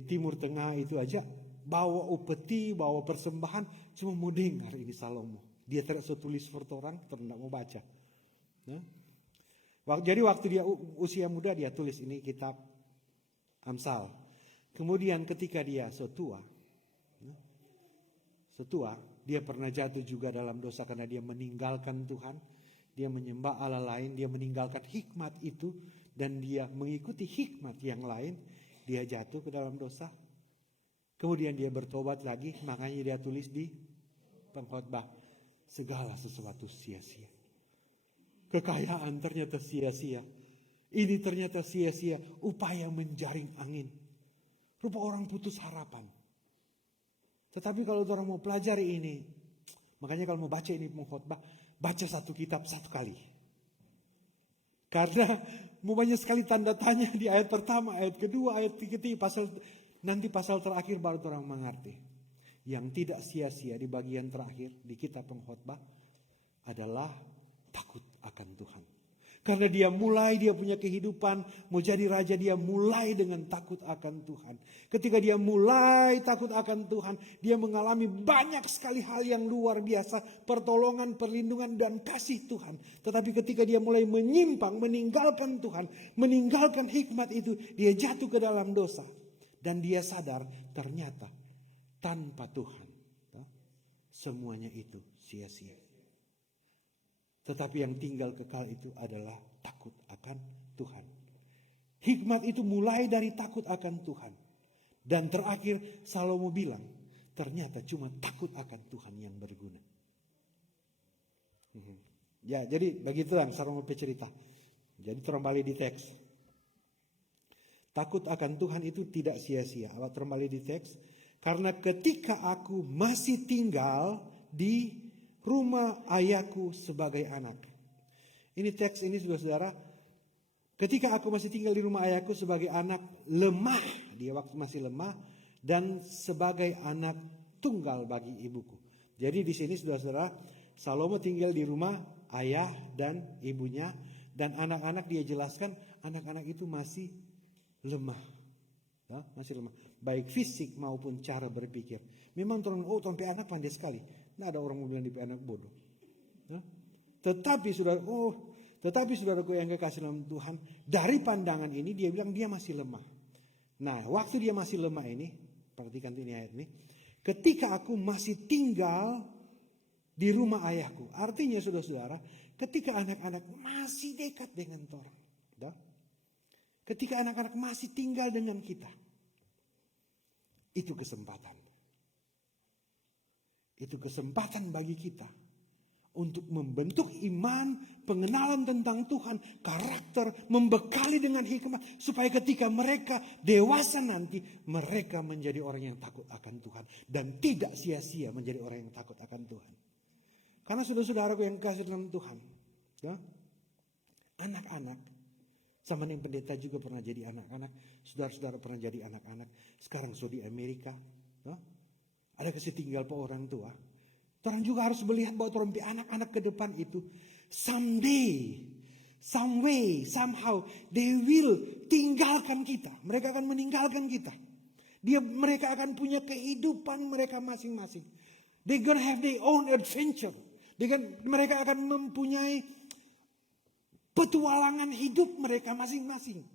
Timur Tengah itu aja bawa upeti, bawa persembahan, cuma mau dengar ini Salomo. Dia tidak tulis surat orang, tidak mau baca. Ya. Jadi waktu dia usia muda dia tulis ini kitab Amsal. Kemudian ketika dia setua, dia pernah jatuh juga dalam dosa karena dia meninggalkan Tuhan. Dia menyembah Allah lain, dia meninggalkan hikmat itu. Dan dia mengikuti hikmat yang lain, dia jatuh ke dalam dosa. Kemudian dia bertobat lagi, makanya dia tulis di pengkhotbah, segala sesuatu sia-sia. Kekayaan ternyata sia-sia. Ini ternyata sia-sia, upaya menjaring angin. Rupa orang putus harapan. Tetapi kalau orang mau pelajari ini, makanya kalau mau baca ini pengkhotbah, baca satu kitab satu kali. Karena mau banyak sekali tanda tanya di ayat pertama, ayat kedua, ayat ketiga, nanti pasal terakhir baru orang mengerti. Yang tidak sia-sia di bagian terakhir di kitab pengkhotbah adalah takut akan Tuhan. Karena dia punya kehidupan, mau jadi raja, dia mulai dengan takut akan Tuhan. Ketika dia mulai takut akan Tuhan, dia mengalami banyak sekali hal yang luar biasa, pertolongan, perlindungan, dan kasih Tuhan. Tetapi ketika dia mulai menyimpang, meninggalkan Tuhan, meninggalkan hikmat itu, dia jatuh ke dalam dosa. Dan dia sadar ternyata tanpa Tuhan, semuanya itu sia-sia. Tetapi yang tinggal kekal itu adalah takut akan Tuhan. Hikmat itu mulai dari takut akan Tuhan. Dan terakhir Salomo bilang, ternyata cuma takut akan Tuhan yang berguna. Ya, jadi begitu yang Salomo cerita. Jadi terbalik di teks. Takut akan Tuhan itu tidak sia-sia. Awak terbalik di teks. Karena ketika aku masih tinggal di rumah ayahku sebagai anak. Ini teks ini saudara-saudara. Ketika aku masih tinggal di rumah ayahku sebagai anak lemah. Dia waktu masih lemah. Dan sebagai anak tunggal bagi ibuku. Jadi di sini saudara-saudara. Salomo tinggal di rumah ayah dan ibunya. Dan anak-anak dia jelaskan. Anak-anak itu masih lemah. Ya, masih lemah. Baik fisik maupun cara berpikir. Memang tuan anak pandai sekali. Tidak ada orang mau bilang di anak bodoh. Ya? Tetapi saudaraku yang kekasih dalam Tuhan, dari pandangan ini dia bilang dia masih lemah. Nah, waktu dia masih lemah ini, perhatikan ini ayat ini, ketika aku masih tinggal di rumah ayahku. Artinya saudara-saudara, ketika anak-anak masih dekat dengan Tuhan, ya? Ketika anak-anak masih tinggal dengan kita, itu kesempatan. Itu kesempatan bagi kita untuk membentuk iman, pengenalan tentang Tuhan, karakter, membekali dengan hikmat. Supaya ketika mereka dewasa nanti, mereka menjadi orang yang takut akan Tuhan. Dan tidak sia-sia menjadi orang yang takut akan Tuhan. Karena saudara-saudaraku yang kasih dalam Tuhan, ya, anak-anak, sama yang pendeta juga pernah jadi anak-anak, saudara-saudara pernah jadi anak-anak, sekarang sudah di Amerika, ya. Ada kasih tinggal pe orang tua. Orang juga harus melihat bahwa orang anak-anak ke depan itu someday, some way, somehow they will tinggalkan kita. Mereka akan meninggalkan kita. Mereka akan punya kehidupan mereka masing-masing. They gonna have their own adventure. Mereka akan mempunyai petualangan hidup mereka masing-masing.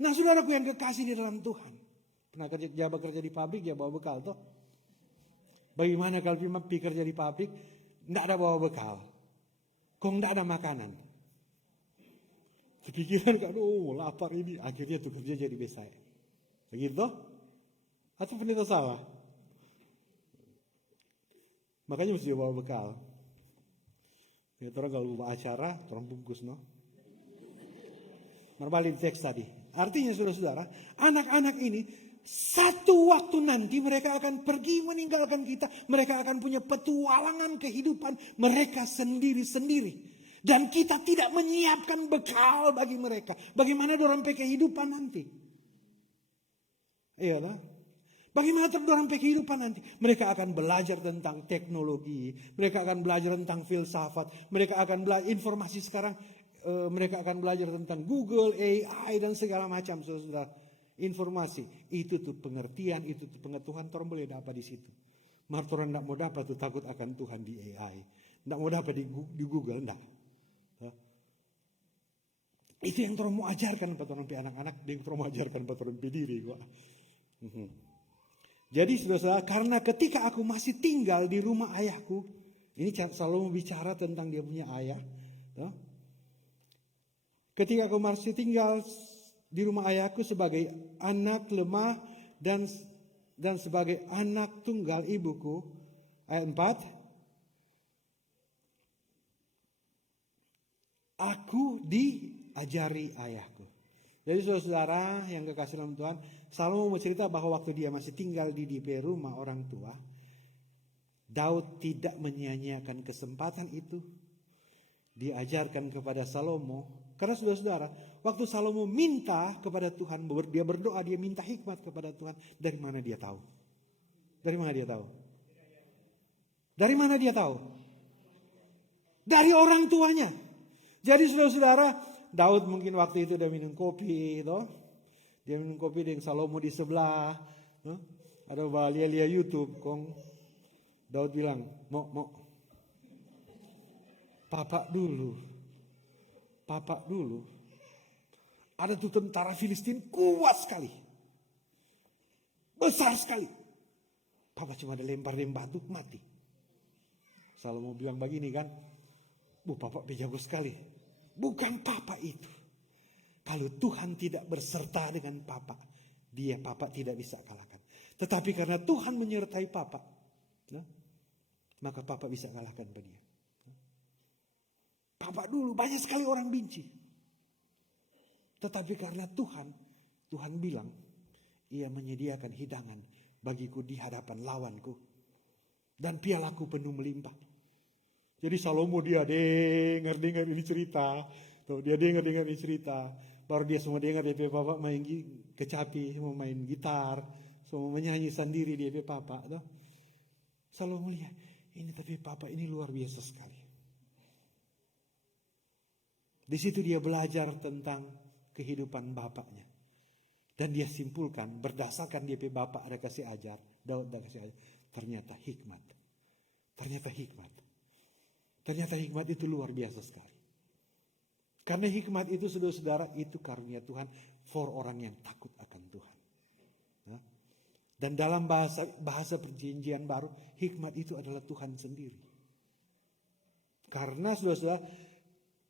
Nah, saudaraku yang kekasih di dalam Tuhan, pernah kerja di pabrik, dia bawa bekal toh. Bagaimana kalau pergi kerja di pabrik, tidak ada bawa bekal, kok tidak ada makanan. Kepikiran kan, lapar ini, akhirnya tuh kerja jadi besar. Begitu? Atau pendeta salah? Makanya mesti bawa bekal. Ya, orang kalau bawa acara, orang bungkus, no? Berbalik teks tadi. Artinya saudara-saudara, anak-anak ini satu waktu nanti mereka akan pergi meninggalkan kita. Mereka akan punya petualangan kehidupan mereka sendiri-sendiri. Dan kita tidak menyiapkan bekal bagi mereka. Bagaimana orang pakai kehidupan nanti? Iyalah. Bagaimana terdorong kehidupan nanti? Mereka akan belajar tentang teknologi, mereka akan belajar tentang filsafat, mereka akan belajar informasi sekarang, mereka akan belajar tentang Google, AI dan segala macam, saudara. Informasi itu tuh pengertian, itu tuh pengetahuan orang boleh dapat di situ. Maka orang tidak mau dapat tuh takut akan Tuhan di AI, tidak mau dapat di Google, enggak. Itu yang orang mau ajarkan pada orang anak-anak, yang orang mau ajarkan pada orang diri gua. Jadi saudara, karena ketika aku masih tinggal di rumah ayahku, ini selalu bicara tentang dia punya ayah. Ketika aku masih tinggal di rumah ayahku sebagai anak lemah dan sebagai anak tunggal ibuku. Ayat 4. Aku diajari ayahku. Jadi saudara yang kekasih dalam Tuhan, Salomo mau cerita bahwa waktu dia masih tinggal di rumah orang tua, Daud tidak menyia-nyiakan kesempatan itu. Diajarkan kepada Salomo. Karena saudara-saudara, waktu Salomo minta kepada Tuhan, dia berdoa, dia minta hikmat kepada Tuhan. Dari mana dia tahu? Dari mana dia tahu? Dari mana dia tahu? Dari orang tuanya. Jadi saudara-saudara, Daud mungkin waktu itu udah minum kopi, toh. Dia minum kopi dengan Salomo di sebelah. Ada balia-lia YouTube, kong. Daud bilang, mau. Papa dulu. Ada tuh tentara Filistin kuat sekali. Besar sekali. Papa cuma ada lempar-lempar batu, mati. Salomo bilang begini kan. Papa jago sekali. Bukan papa itu. Kalau Tuhan tidak berserta dengan papa, papa tidak bisa kalahkan. Tetapi karena Tuhan menyertai papa, maka papa bisa kalahkan dia. Papa dulu banyak sekali orang benci. Tetapi karena Tuhan bilang, ia menyediakan hidangan bagiku di hadapan lawanku. Dan pialaku penuh melimpah. Jadi Salomo dia dengar ini cerita. Dia dengar ini cerita. Baru dia semua dengar dia papa main kecapi, semua main gitar, semua menyanyi sendiri dia papa. Salomo lihat, ini tapi papa ini luar biasa sekali. Di situ dia belajar tentang kehidupan bapaknya. Dan dia simpulkan berdasarkan dia bapak ada kasih ajar, Daud ada kasih ajar. Ternyata hikmat. Ternyata hikmat itu luar biasa sekali. Karena hikmat itu saudara-saudara itu karunia Tuhan for orang yang takut akan Tuhan. Dan dalam bahasa perjanjian baru, hikmat itu adalah Tuhan sendiri. Karena saudara-saudara,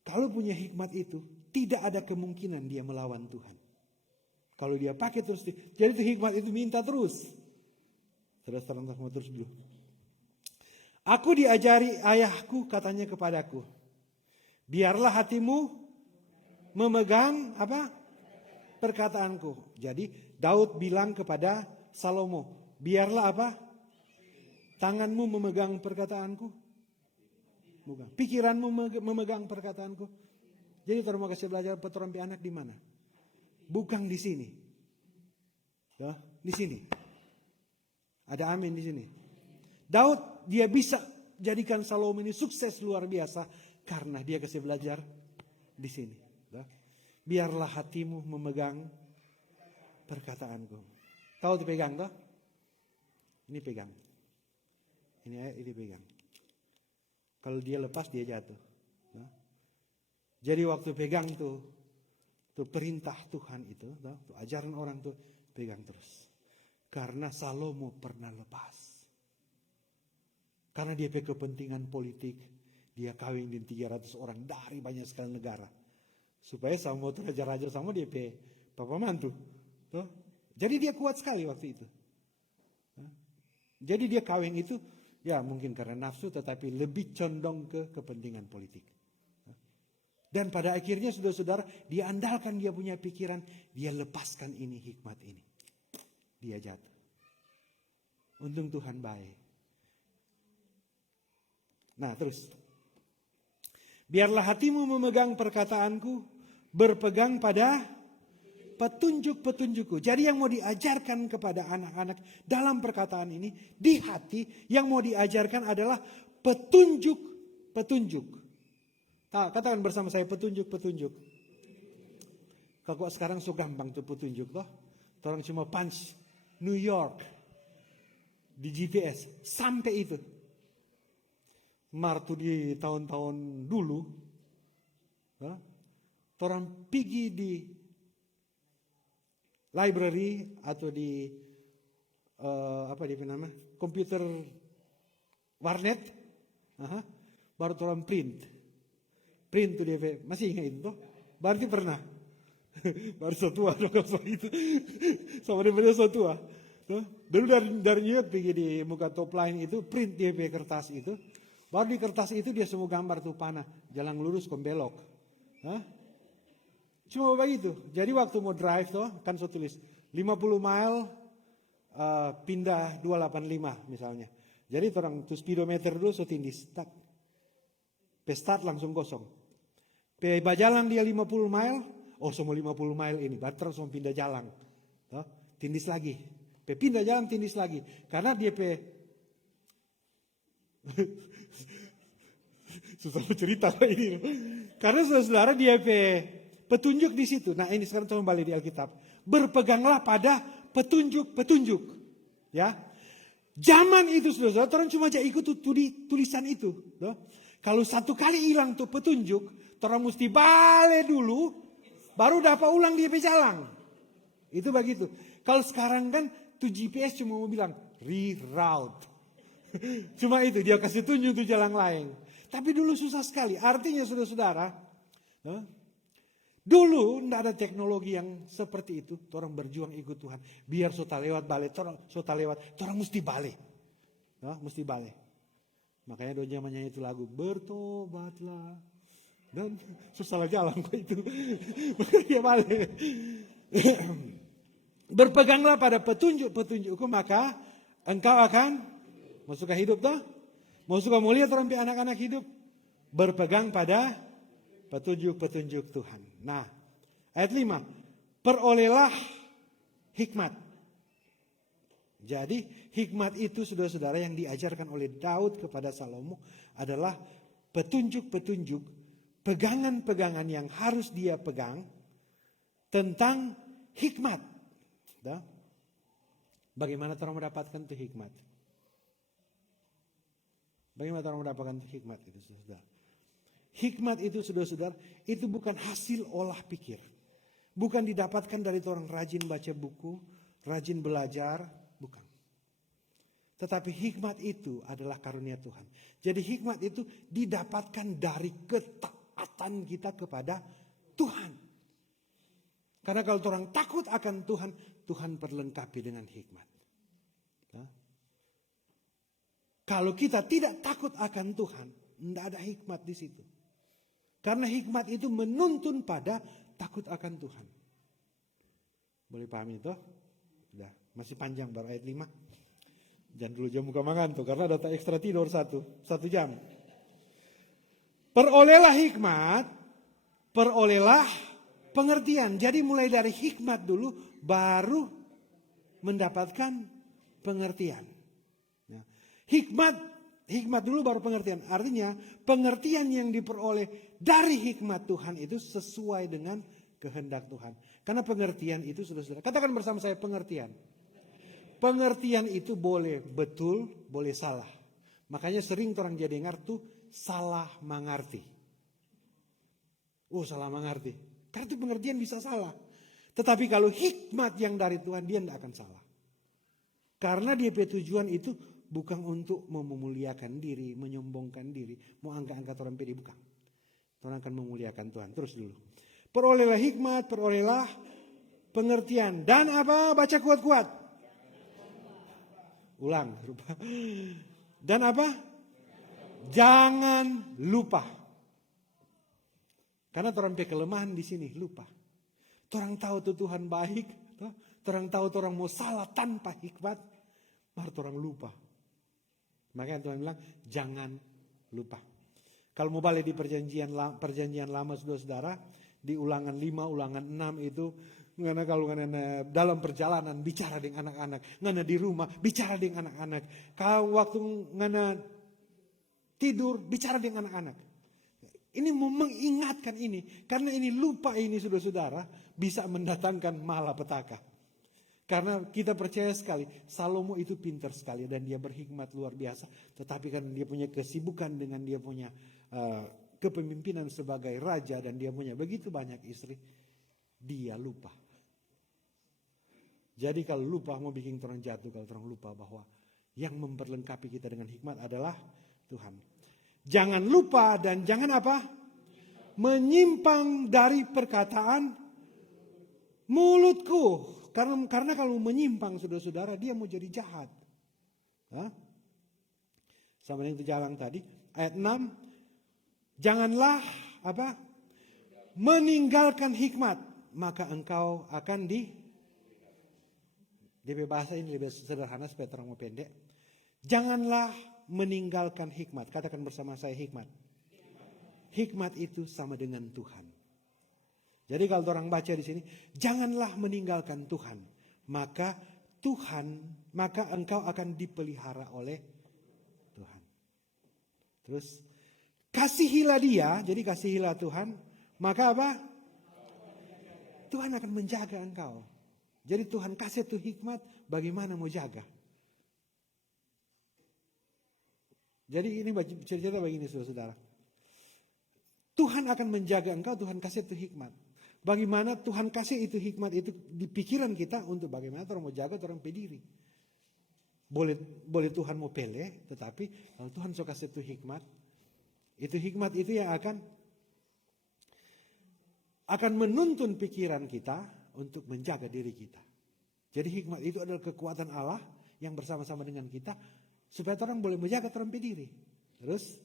kalau punya hikmat itu, tidak ada kemungkinan dia melawan Tuhan. Kalau dia pakai terus, jadi itu hikmat itu minta terus. Saudara terus dulu. Aku diajari ayahku katanya kepadaku, biarlah hatimu memegang perkataanku. Jadi Daud bilang kepada Salomo, biarlah tanganmu memegang perkataanku. Bukan. Pikiranmu memegang perkataanku. Jadi terima kasih belajar peterampi anak di mana? Bukan di sini. Di sini. Ada amin di sini. Daud dia bisa jadikan Salomo ini sukses luar biasa karena dia kasih belajar di sini. Biarlah hatimu memegang perkataanku. Tahu dipegang toh? Ini pegang. Ini pegang. Kalau dia lepas dia jatuh. Jadi waktu pegang tuh perintah Tuhan itu, ajaran orang tuh pegang terus. Karena Salomo pernah lepas. Karena dia pakai kepentingan politik, dia kawin dengan 300 orang dari banyak sekali negara. Supaya Salomo raja-raja sama dia papa mantu. Jadi dia kuat sekali waktu itu. Jadi dia kawin itu ya mungkin karena nafsu tetapi lebih condong ke kepentingan politik. Dan pada akhirnya saudara-saudara dia andalkan dia punya pikiran. Dia lepaskan ini hikmat ini. Dia jatuh. Untung Tuhan baik. Nah terus. Biarlah hatimu memegang perkataanku. Berpegang pada petunjuk-petunjukku. Jadi yang mau diajarkan kepada anak-anak dalam perkataan ini, di hati yang mau diajarkan adalah petunjuk-petunjuk. Katakan bersama saya, petunjuk-petunjuk. Kalau sekarang so gampang tuh petunjuk toh. Orang cuma punch New York di GPS sampai itu. Martu di tahun-tahun dulu, orang pergi di library atau di komputer warnet, baru orang print tuh dia masih ingat itu, berarti pernah. Baru so tua dong soal itu. Sama dia so tua. Dulu dari New York pergi di muka top line itu print dia kertas itu. Baru di kertas itu dia semua gambar tuh panah, jalan lurus ke belok. Cuma begitu. Jadi waktu mau drive tuh kan so tulis 50 mile pindah 285 misalnya. Jadi orang tuh speedometer dulu so tindis. Tak. Start langsung kosong. Jalan dia 50 mile. Oh semua 50 mile ini, berarti terus pindah jalan. Tindis lagi. Pindah jalan, tindis lagi. Karena dia susah cerita ini. Karena saudara dia petunjuk di situ. Nah ini sekarang tolong balik di Alkitab. Berpeganglah pada petunjuk-petunjuk. Ya. Zaman itu saudara, orang cuma aja ikut tulisan itu. Kalau satu kali hilang tuh petunjuk, orang mesti balik dulu. Baru dapat ulang dia jalan. Itu begitu. Kalau sekarang kan tuh GPS cuma mau bilang reroute. Cuma itu dia kasih tunjuk tuh jalan lain. Tapi dulu susah sekali. Artinya saudara-saudara, dulu tidak ada teknologi yang seperti itu. Orang berjuang ikut Tuhan. Biar sota lewat balik, orang mesti balik. Mesti balik. Makanya doa zamannya itu lagu bertobatlah. Dan susah jalan kok itu. Makanya balik. Berpeganglah pada petunjuk-petunjukku, maka engkau akan mau suka hidup toh? Mau suka mulia orang anak-anak hidup? Berpegang pada petunjuk-petunjuk Tuhan. Nah, ayat 5. Perolehlah hikmat. Jadi hikmat itu saudara-saudara yang diajarkan oleh Daud kepada Salomo adalah petunjuk-petunjuk, pegangan-pegangan yang harus dia pegang tentang hikmat. Bagaimana orang mendapatkan itu hikmat? Bagaimana orang mendapatkan itu hikmat itu saudara? Hikmat itu saudara-saudara, itu bukan hasil olah pikir. Bukan didapatkan dari orang rajin baca buku, rajin belajar, bukan. Tetapi hikmat itu adalah karunia Tuhan. Jadi hikmat itu didapatkan dari ketaatan kita kepada Tuhan. Karena kalau orang takut akan Tuhan, Tuhan perlengkapi dengan hikmat. Kalau kita tidak takut akan Tuhan, tidak ada hikmat di situ. Karena hikmat itu menuntun pada takut akan Tuhan. Boleh pahami itu? Sudah, masih panjang baru ayat 5. Jangan dulu jam muka mangan tuh, karena data ekstra tidur satu jam. Perolehlah hikmat, perolehlah pengertian. Jadi mulai dari hikmat dulu, baru mendapatkan pengertian. Hikmat dulu baru pengertian. Artinya pengertian yang diperoleh dari hikmat Tuhan itu sesuai dengan kehendak Tuhan. Karena pengertian itu saudara-saudara. Katakan bersama saya pengertian. Pengertian itu boleh betul, boleh salah. Makanya sering orang jadi dengar tuh salah mengerti. Salah mengerti. Karena itu pengertian bisa salah. Tetapi kalau hikmat yang dari Tuhan, dia tidak akan salah. Karena dia tujuan itu bukan untuk memuliakan diri, menyombongkan diri, mau angkat-angkat orang pede, bukan. Orang akan memuliakan Tuhan. Terus dulu. Perolehlah hikmat, perolehlah pengertian. Dan apa? Baca kuat-kuat. Ulang. Dan apa? Jangan lupa. Karena orang punya kelemahan di sini, lupa. Orang tahu tuh Tuhan baik, orang tahu tuh orang mau salah tanpa hikmat, baru orang lupa. Makanya Tuhan bilang jangan lupa. Kalau mau balik di perjanjian lama saudara-saudara, di Ulangan 5, Ulangan 6 itu, ngana kalau ngana dalam perjalanan bicara dengan anak-anak, ngana di rumah bicara dengan anak-anak, kalau waktu ngana tidur bicara dengan anak-anak. Ini mau mengingatkan ini, karena ini lupa ini saudara-saudara bisa mendatangkan malapetaka. Karena kita percaya sekali Salomo itu pintar sekali dan dia berhikmat luar biasa. Tetapi kan dia punya kesibukan dengan dia punya kepemimpinan sebagai raja dan dia punya begitu banyak istri. Dia lupa. Jadi kalau lupa mau bikin orang jatuh, kalau orang lupa bahwa yang memperlengkapi kita dengan hikmat adalah Tuhan. Jangan lupa dan jangan apa? Menyimpang dari perkataan mulutku. Karena kalau menyimpang saudara-saudara dia mau jadi jahat. Hah? Sama yang terjalang tadi. Ayat 6. Janganlah apa? Meninggalkan hikmat. Maka engkau akan DP bahasa ini lebih sederhana supaya terang mau pendek. Janganlah meninggalkan hikmat. Katakan bersama saya hikmat. Hikmat itu sama dengan Tuhan. Jadi kalau orang baca di sini, janganlah meninggalkan Tuhan. Maka engkau akan dipelihara oleh Tuhan. Terus kasihilah dia, jadi kasihilah Tuhan, maka apa? Tuhan akan menjaga engkau. Jadi Tuhan kasih tuh hikmat, bagaimana mau jaga? Jadi ini cerita begini saudara-saudara. Tuhan akan menjaga engkau, Tuhan kasih itu hikmat. Bagaimana Tuhan kasih itu hikmat itu di pikiran kita untuk bagaimana orang mau jaga, orang pediri. Boleh Tuhan mau pilih, tetapi kalau Tuhan so kasih itu hikmat itu yang akan menuntun pikiran kita untuk menjaga diri kita. Jadi hikmat itu adalah kekuatan Allah yang bersama-sama dengan kita supaya orang boleh menjaga orang pediri. Terus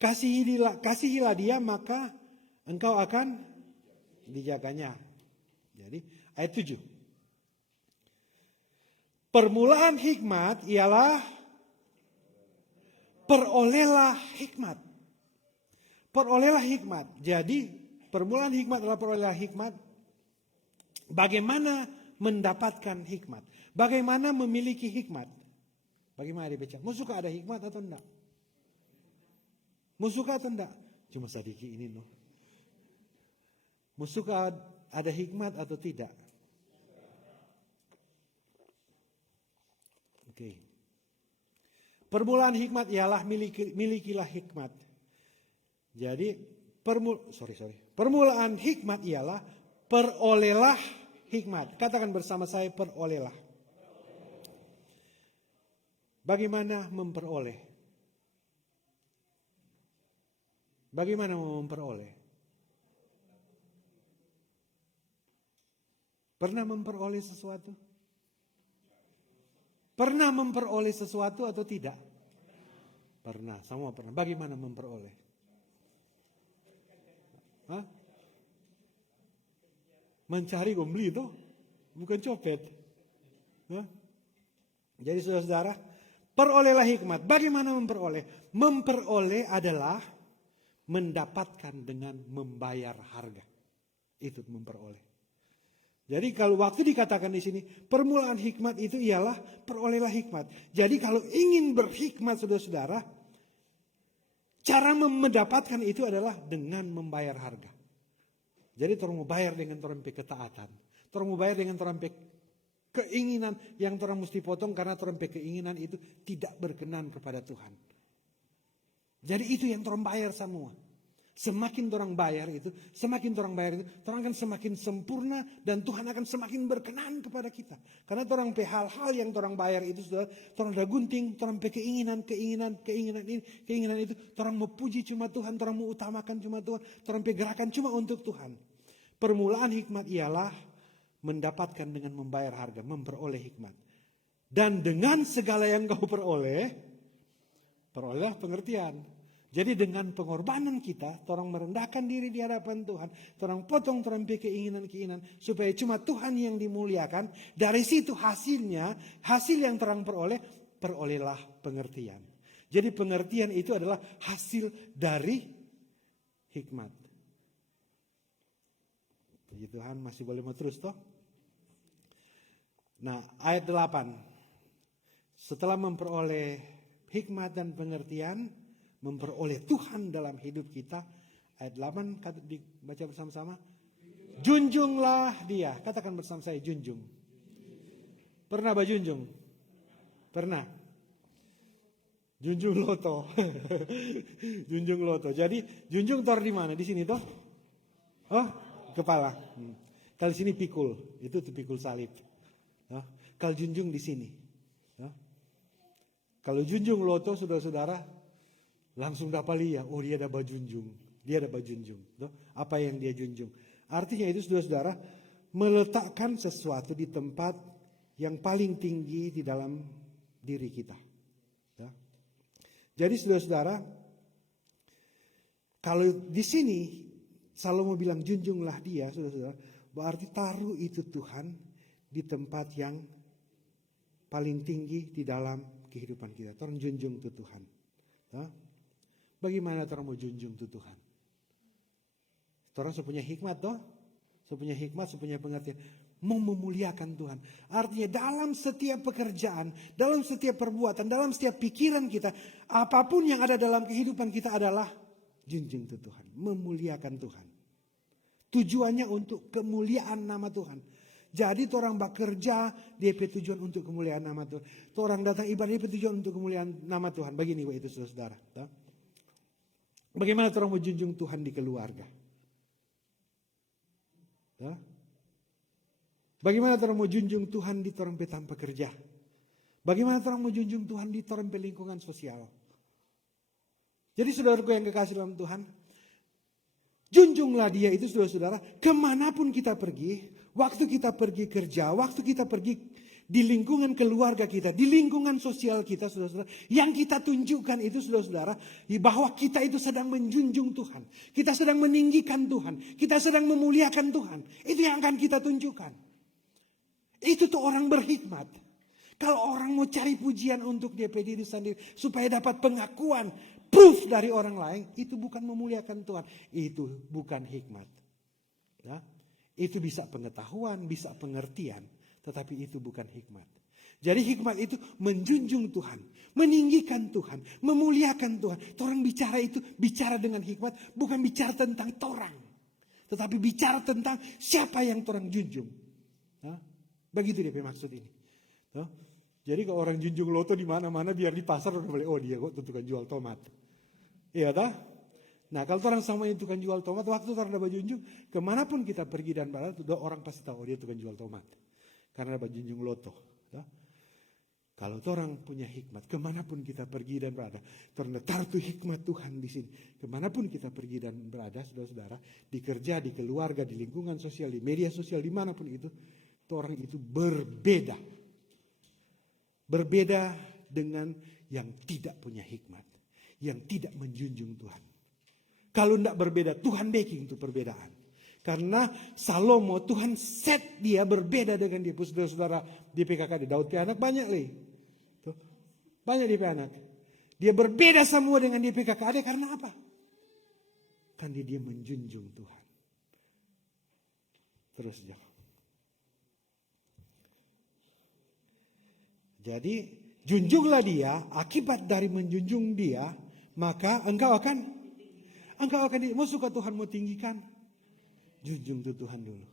kasihilah dia maka engkau akan dijaganya. Jadi ayat 7. Permulaan hikmat ialah perolehlah hikmat. Perolehlah hikmat. Jadi permulaan hikmat adalah perolehlah hikmat. Bagaimana mendapatkan hikmat? Bagaimana memiliki hikmat? Bagaimana dibaca? Mau suka ada hikmat atau enggak? Mau suka atau enggak? Cuma sedikit ini loh. Mau suka ada hikmat atau tidak? Oke. Permulaan hikmat ialah milikilah hikmat. Jadi permulaan hikmat ialah perolehlah hikmat. Katakan bersama saya perolehlah. Bagaimana memperoleh? Bagaimana memperoleh? Pernah memperoleh sesuatu? Pernah memperoleh sesuatu atau tidak? Pernah, semua pernah. Bagaimana memperoleh? Hah? Mencari beli itu, bukan copet. Hah? Jadi saudara-saudara, perolehlah hikmat. Bagaimana memperoleh? Memperoleh adalah mendapatkan dengan membayar harga. Itu memperoleh. Jadi kalau waktu dikatakan di sini, permulaan hikmat itu ialah perolehlah hikmat. Jadi kalau ingin berhikmat saudara-saudara, cara mendapatkan itu adalah dengan membayar harga. Jadi orang mau bayar dengan orang ketaatan. Orang mau bayar dengan orang keinginan yang orang mesti potong karena orang keinginan itu tidak berkenan kepada Tuhan. Jadi itu yang orang bayar semua. Semakin orang bayar itu, orang akan semakin sempurna dan Tuhan akan semakin berkenan kepada kita. Karena orang hal-hal yang orang bayar itu sudah, orang udah gunting, orang keinginan itu, orang mau puji cuma Tuhan, orang mau utamakan cuma Tuhan, orang gerakan cuma untuk Tuhan. Permulaan hikmat ialah mendapatkan dengan membayar harga, memperoleh hikmat. Dan dengan segala yang kau perolehlah pengertian. Jadi dengan pengorbanan kita, orang merendahkan diri di hadapan Tuhan, orang potong orang keinginan-keinginan, supaya cuma Tuhan yang dimuliakan. Dari situ hasil yang terang perolehlah pengertian. Jadi pengertian itu adalah hasil dari hikmat. Puji Tuhan, masih boleh mau terus toh. Nah, ayat 8. Setelah memperoleh hikmat dan pengertian, memperoleh Tuhan dalam hidup kita. Ayat 8 dibaca bersama-sama. Junjunglah dia. Katakan bersama saya, junjung. Pernah junjung? Pernah. Junjung loto. Junjung loto. Jadi junjung taruh di mana? Di sini toh? Oh, kepala. Kalau di sini pikul, itu pikul salib. Kalau junjung di sini. Kalau junjung loto, saudara-saudara, langsung dapat lihat, oh dia ada junjung. Dia ada junjung. Apa yang dia junjung? Artinya itu saudara-saudara, meletakkan sesuatu di tempat yang paling tinggi di dalam diri kita. Jadi saudara-saudara, kalau di sini Salomo bilang junjunglah dia, saudara-saudara, berarti taruh itu Tuhan di tempat yang paling tinggi di dalam kehidupan kita. Orang junjung itu Tuhan. Bagaimana orang mau junjung itu Tuhan? Orang sepunya hikmat toh, sepunya hikmat, sepunya pengertian. Mau memuliakan Tuhan. Artinya dalam setiap pekerjaan, dalam setiap perbuatan, dalam setiap pikiran kita, apapun yang ada dalam kehidupan kita adalah junjung itu Tuhan. Memuliakan Tuhan. Tujuannya untuk kemuliaan nama Tuhan. Jadi orang bekerja, dia tujuan untuk kemuliaan nama Tuhan. Orang datang ibadah, dia tujuan untuk kemuliaan nama Tuhan. Begini itu saudara. Bagaimana orang mau junjung Tuhan di keluarga? Bagaimana orang mau junjung Tuhan di orang tempat pekerja? Bagaimana orang mau junjung Tuhan di orang lingkungan sosial? Jadi saudaraku yang kekasih dalam Tuhan, junjunglah dia itu saudara-saudara, kemanapun kita pergi, waktu kita pergi kerja, waktu kita pergi di lingkungan keluarga kita, di lingkungan sosial kita, saudara-saudara, yang kita tunjukkan itu saudara-saudara, bahwa kita itu sedang menjunjung Tuhan. Kita sedang meninggikan Tuhan. Kita sedang memuliakan Tuhan. Itu yang akan kita tunjukkan. Itu tuh orang berhikmat. Kalau orang mau cari pujian untuk dia diri sendiri, supaya dapat pengakuan, proof dari orang lain, itu bukan memuliakan Tuhan. Itu bukan hikmat. Itu bisa pengetahuan, bisa pengertian. Tetapi itu bukan hikmat. Jadi hikmat itu menjunjung Tuhan, meninggikan Tuhan, memuliakan Tuhan. Orang bicara itu bicara dengan hikmat, bukan bicara tentang orang. Tetapi bicara tentang siapa yang orang junjung. Begitu dia maksud ini. Jadi kalau orang junjung loto di mana-mana, biar di pasar orang boleh, oh dia kok tukang jual tomat. Iya dah? Nah kalau orang sama itu tukang jual tomat, waktu orang dapat junjung, kemanapun kita pergi dan berada, orang pasti tahu, oh dia tukang jual tomat. Karena dapat junjung loto. Kalau orang punya hikmat, kemanapun kita pergi dan berada, terletak tuh hikmat Tuhan di sini. Kemanapun kita pergi dan berada, saudara-saudara, di kerja, di keluarga, di lingkungan sosial, di media sosial, dimanapun itu, orang itu berbeda. Berbeda dengan yang tidak punya hikmat. Yang tidak menjunjung Tuhan. Kalau tidak berbeda, Tuhan backing itu perbedaan. Karena Salomo, Tuhan set dia berbeda dengan dia. Saudara-saudara di PKK, di Daud anak banyak lagi. Banyak di anak. Dia berbeda semua dengan di PKK. Karena apa? Karena dia menjunjung Tuhan. Terus jangan. Jadi junjunglah dia, akibat dari menjunjung dia, maka engkau akan mau suka Tuhan mau tinggikan, junjung tuh Tuhan dulu.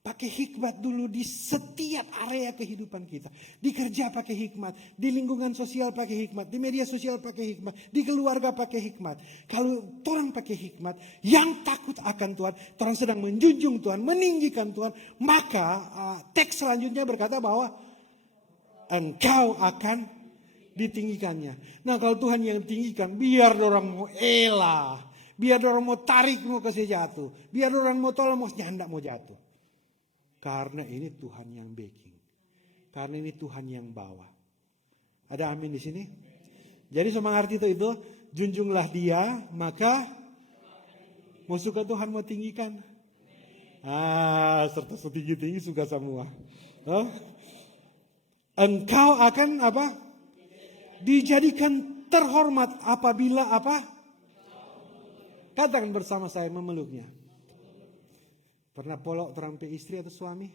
Pakai hikmat dulu di setiap area kehidupan kita. Di kerja pakai hikmat, di lingkungan sosial pakai hikmat, di media sosial pakai hikmat, di keluarga pakai hikmat. Kalau orang pakai hikmat, yang takut akan Tuhan, orang sedang menjunjung Tuhan, meninggikan Tuhan, maka teks selanjutnya berkata bahwa engkau akan ditinggikannya. Nah kalau Tuhan yang tinggikan, biar orang mau elah, biar orang mau tarik mau kasih jatuh, biar orang mau tolong mau nyandak mau jatuh. Karena ini Tuhan yang backing, karena ini Tuhan yang bawa. Ada amin di sini? Jadi semangat itu junjunglah dia, maka mau suka Tuhan mau tinggikan. Serta setinggi-tinggi suka semua. Engkau akan apa? Dijadikan terhormat apabila apa? Katakan bersama saya, memeluknya. Pernah polok terampi istri atau suami?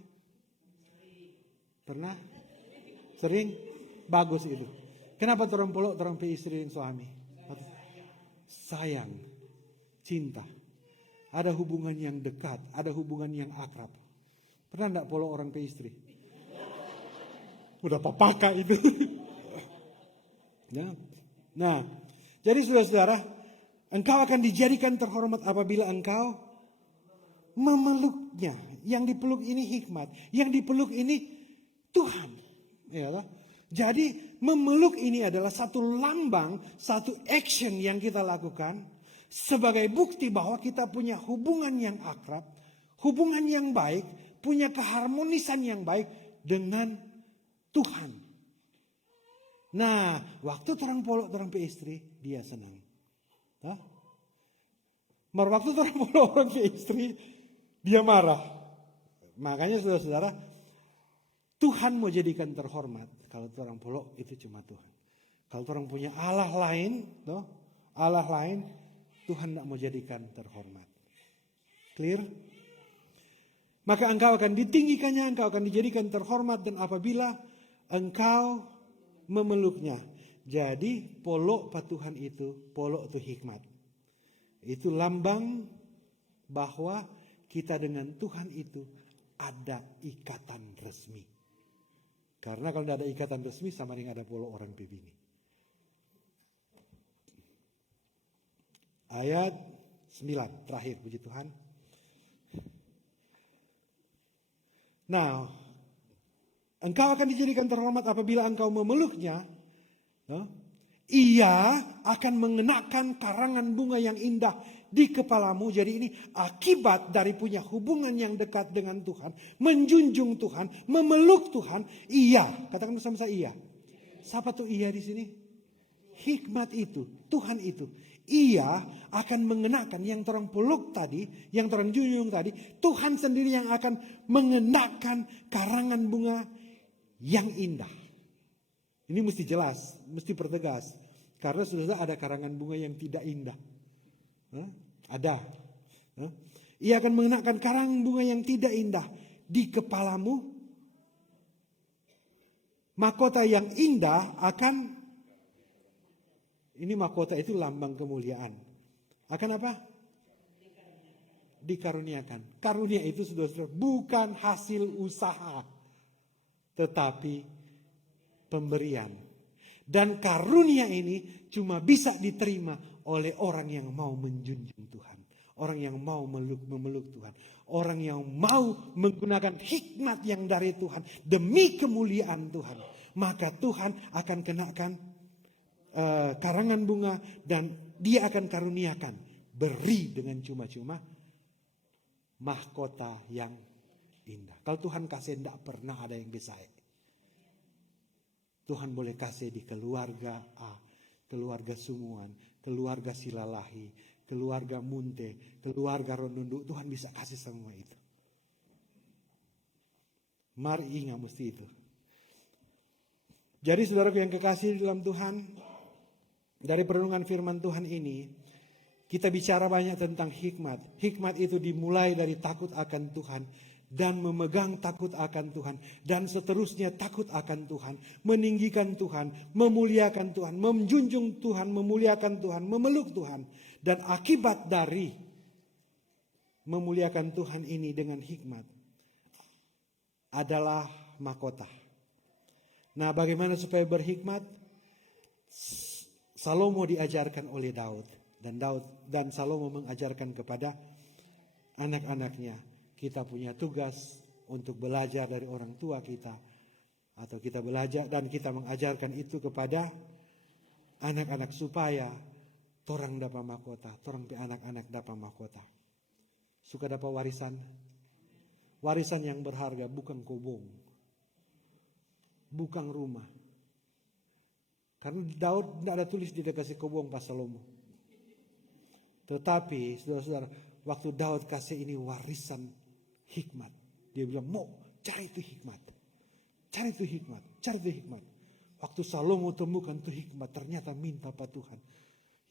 Pernah? Sering? Bagus itu. Kenapa orang polok terampi istri dan suami? Sayang, cinta. Ada hubungan yang dekat, ada hubungan yang akrab. Pernah enggak polok orang pe istri? Udah papaka itu. Ya. Nah, jadi saudara-saudara, engkau akan dijadikan terhormat apabila engkau memeluknya. Yang dipeluk ini hikmat, yang dipeluk ini Tuhan. Yalah. Jadi memeluk ini adalah satu lambang, satu action yang kita lakukan sebagai bukti bahwa kita punya hubungan yang akrab, hubungan yang baik, punya keharmonisan yang baik dengan Tuhan. Nah, waktu orang polok orang pe istri, dia senang. Hah? Waktu orang polok orang pe istri, dia marah. Makanya saudara-saudara, Tuhan mau jadikan terhormat. Kalau orang polok itu cuma Tuhan. Kalau orang punya Allah lain, Allah lain, Tuhan tidak mau jadikan terhormat. Clear? Maka engkau akan ditinggikannya, engkau akan dijadikan terhormat, dan apabila engkau memeluknya. Jadi polok patuhan itu, polok itu hikmat. Itu lambang bahwa kita dengan Tuhan itu ada ikatan resmi. Karena kalau tidak ada ikatan resmi sama dengan ada polok orang pebini. Ayat 9 terakhir, puji Tuhan. Nah, engkau akan dijadikan terhormat apabila engkau memeluknya. Ia akan mengenakan karangan bunga yang indah di kepalamu. Jadi ini akibat dari punya hubungan yang dekat dengan Tuhan. Menjunjung Tuhan, memeluk Tuhan. Ia, katakan bersama saya ia. Siapa tuh ia di sini? Hikmat itu, Tuhan itu. Ia akan mengenakan yang orang peluk tadi, yang orang junjung tadi. Tuhan sendiri yang akan mengenakan karangan bunga yang indah. Ini mesti jelas, mesti pertegas. Karena sudah ada karangan bunga yang tidak indah. Ada. Ia akan mengenakan karangan bunga yang tidak indah di kepalamu. Mahkota yang indah akan, ini mahkota itu lambang kemuliaan. Akan apa? Dikaruniakan. Karunia itu saudara-saudara bukan hasil usaha, tetapi pemberian. Dan karunia ini cuma bisa diterima oleh orang yang mau menjunjung Tuhan. Orang yang mau memeluk Tuhan. Orang yang mau menggunakan hikmat yang dari Tuhan demi kemuliaan Tuhan. Maka Tuhan akan kenakan karangan bunga dan dia akan karuniakan. Beri dengan cuma-cuma mahkota yang indah. Kalau Tuhan kasih tidak pernah ada yang bisa. Tuhan boleh kasih di keluarga A, keluarga Sumuan, keluarga Silalahi, keluarga Munte, keluarga Rondundu. Tuhan bisa kasih semua itu. Mari ingat mesti itu. Jadi saudaraku yang kekasih dalam Tuhan, dari perenungan firman Tuhan ini, kita bicara banyak tentang hikmat. Hikmat itu dimulai dari takut akan Tuhan. Dan memegang takut akan Tuhan. Dan seterusnya takut akan Tuhan. Meninggikan Tuhan. Memuliakan Tuhan. Menjunjung Tuhan. Memuliakan Tuhan. Memeluk Tuhan. Dan akibat dari memuliakan Tuhan ini dengan hikmat adalah mahkota. Nah, bagaimana supaya berhikmat? Salomo diajarkan oleh Daud. Dan Salomo mengajarkan kepada anak-anaknya. Kita punya tugas untuk belajar dari orang tua kita. Atau kita belajar dan kita mengajarkan itu kepada anak-anak supaya torang dapat mahkota. Torang pe anak-anak dapat mahkota. Suka dapat warisan. Warisan yang berharga bukan kobong. Bukan rumah. Karena Daud tidak ada tulis di kasih kobong pas Salomo. Tetapi saudara-saudara, waktu Daud kasih ini warisan hikmat. Dia bilang, mau cari itu hikmat. Cari itu hikmat. Cari itu hikmat. Waktu Salomo temukan itu hikmat, ternyata minta Pak Tuhan.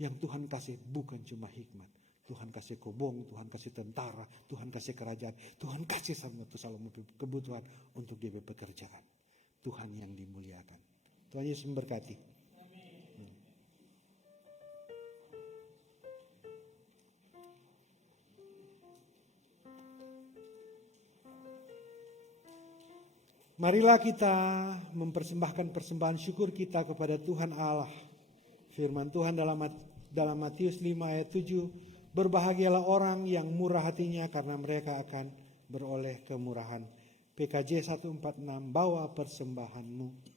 Yang Tuhan kasih bukan cuma hikmat. Tuhan kasih kobong, Tuhan kasih tentara, Tuhan kasih kerajaan, Tuhan kasih Salomo kebutuhan untuk dia bekerjaan. Tuhan yang dimuliakan. Tuhan Yesus memberkati. Marilah kita mempersembahkan persembahan syukur kita kepada Tuhan Allah. Firman Tuhan dalam Matius 5 ayat 7, berbahagialah orang yang murah hatinya karena mereka akan beroleh kemurahan. PKJ 146, bawa persembahanmu.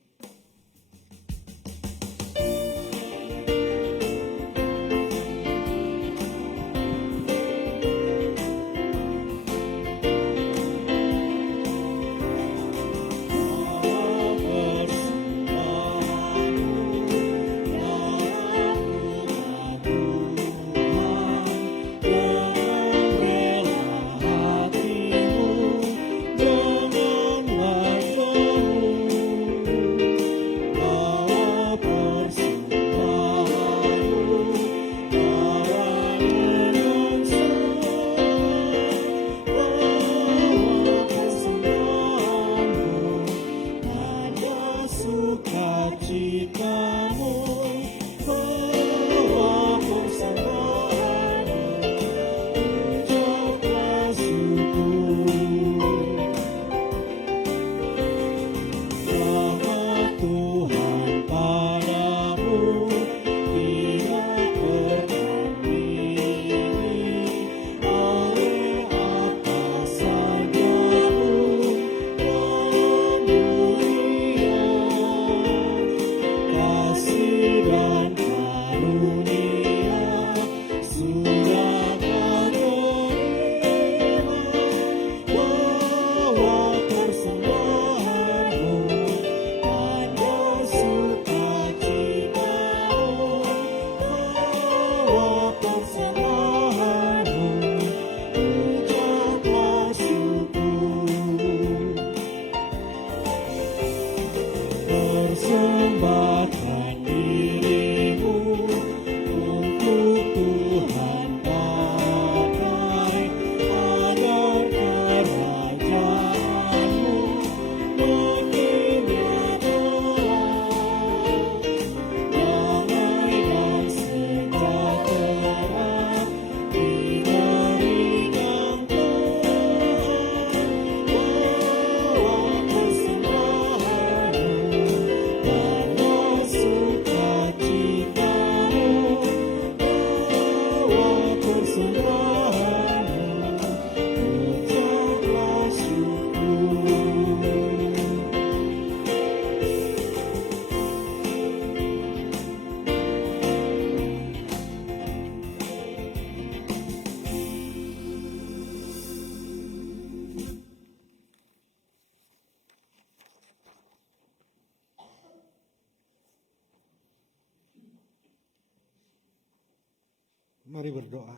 Mari berdoa.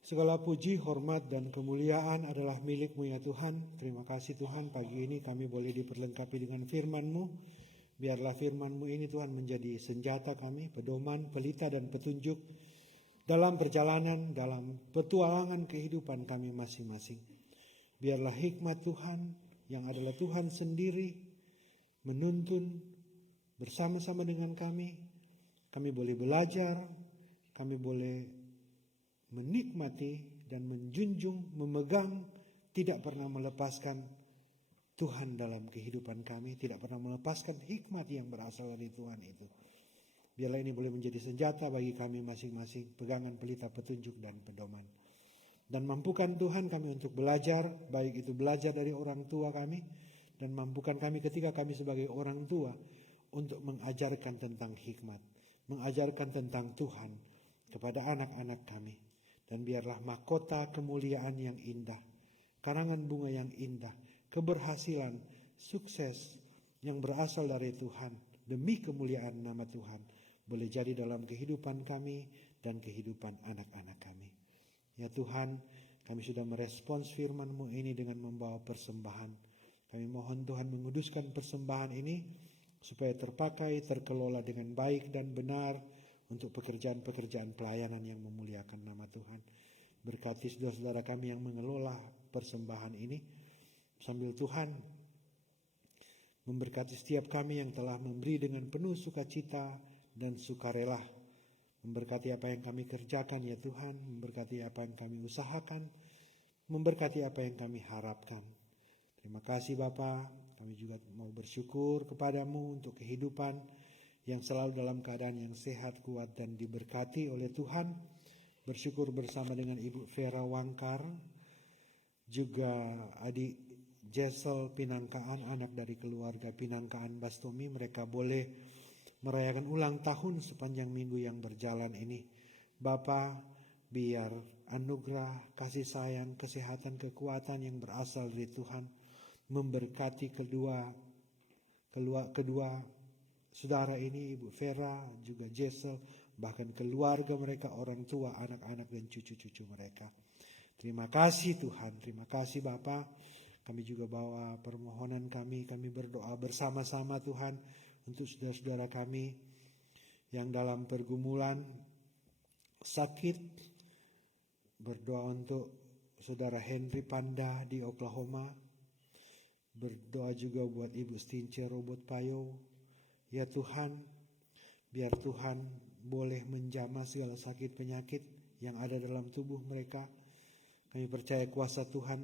Segala puji, hormat, dan kemuliaan adalah milik-Mu ya Tuhan. Terima kasih Tuhan, pagi ini kami boleh diperlengkapi dengan firman-Mu. Biarlah firman-Mu ini Tuhan menjadi senjata kami, pedoman, pelita, dan petunjuk dalam perjalanan, dalam petualangan kehidupan kami masing-masing. Biarlah hikmat Tuhan yang adalah Tuhan sendiri menuntun bersama-sama dengan kami. Kami boleh belajar, kami boleh menikmati dan menjunjung, memegang, tidak pernah melepaskan Tuhan dalam kehidupan kami, tidak pernah melepaskan hikmat yang berasal dari Tuhan itu. Biarlah ini boleh menjadi senjata bagi kami masing-masing, pegangan pelita petunjuk dan pedoman. Dan mampukan Tuhan kami untuk belajar, baik itu belajar dari orang tua kami, dan mampukan kami ketika kami sebagai orang tua untuk mengajarkan tentang hikmat, mengajarkan tentang Tuhan kepada anak-anak kami. Dan biarlah mahkota kemuliaan yang indah, karangan bunga yang indah, keberhasilan, sukses yang berasal dari Tuhan demi kemuliaan nama Tuhan boleh jadi dalam kehidupan kami dan kehidupan anak-anak kami. Ya Tuhan, kami sudah merespons firman-Mu ini dengan membawa persembahan. Kami mohon Tuhan menguduskan persembahan ini supaya terpakai, terkelola dengan baik dan benar untuk pekerjaan-pekerjaan pelayanan yang memuliakan nama Tuhan. Berkati saudara-saudara kami yang mengelola persembahan ini, sambil Tuhan memberkati setiap kami yang telah memberi dengan penuh sukacita dan sukarela. Memberkati apa yang kami kerjakan ya Tuhan, memberkati apa yang kami usahakan, memberkati apa yang kami harapkan. Terima kasih Bapa, kami juga mau bersyukur kepadamu untuk kehidupan yang selalu dalam keadaan yang sehat, kuat dan diberkati oleh Tuhan. Bersyukur bersama dengan Ibu Vera Wangkar, juga adik Jessel Pinangkaan, anak dari keluarga Pinangkaan Bastomi. Mereka boleh merayakan ulang tahun sepanjang minggu yang berjalan ini. Bapa, biar anugerah, kasih sayang, kesehatan, kekuatan yang berasal dari Tuhan memberkati kedua saudara ini, Ibu Vera, juga Jessel, bahkan keluarga mereka, orang tua, anak-anak dan cucu-cucu mereka. Terima kasih Tuhan, terima kasih Bapa. Kami juga bawa permohonan kami berdoa bersama-sama Tuhan untuk saudara-saudara kami yang dalam pergumulan sakit. Berdoa untuk saudara Henry Panda di Oklahoma. Berdoa juga buat Ibu Stince Robot Payo. Ya Tuhan, biar Tuhan boleh menjamah segala sakit penyakit yang ada dalam tubuh mereka. Kami percaya kuasa Tuhan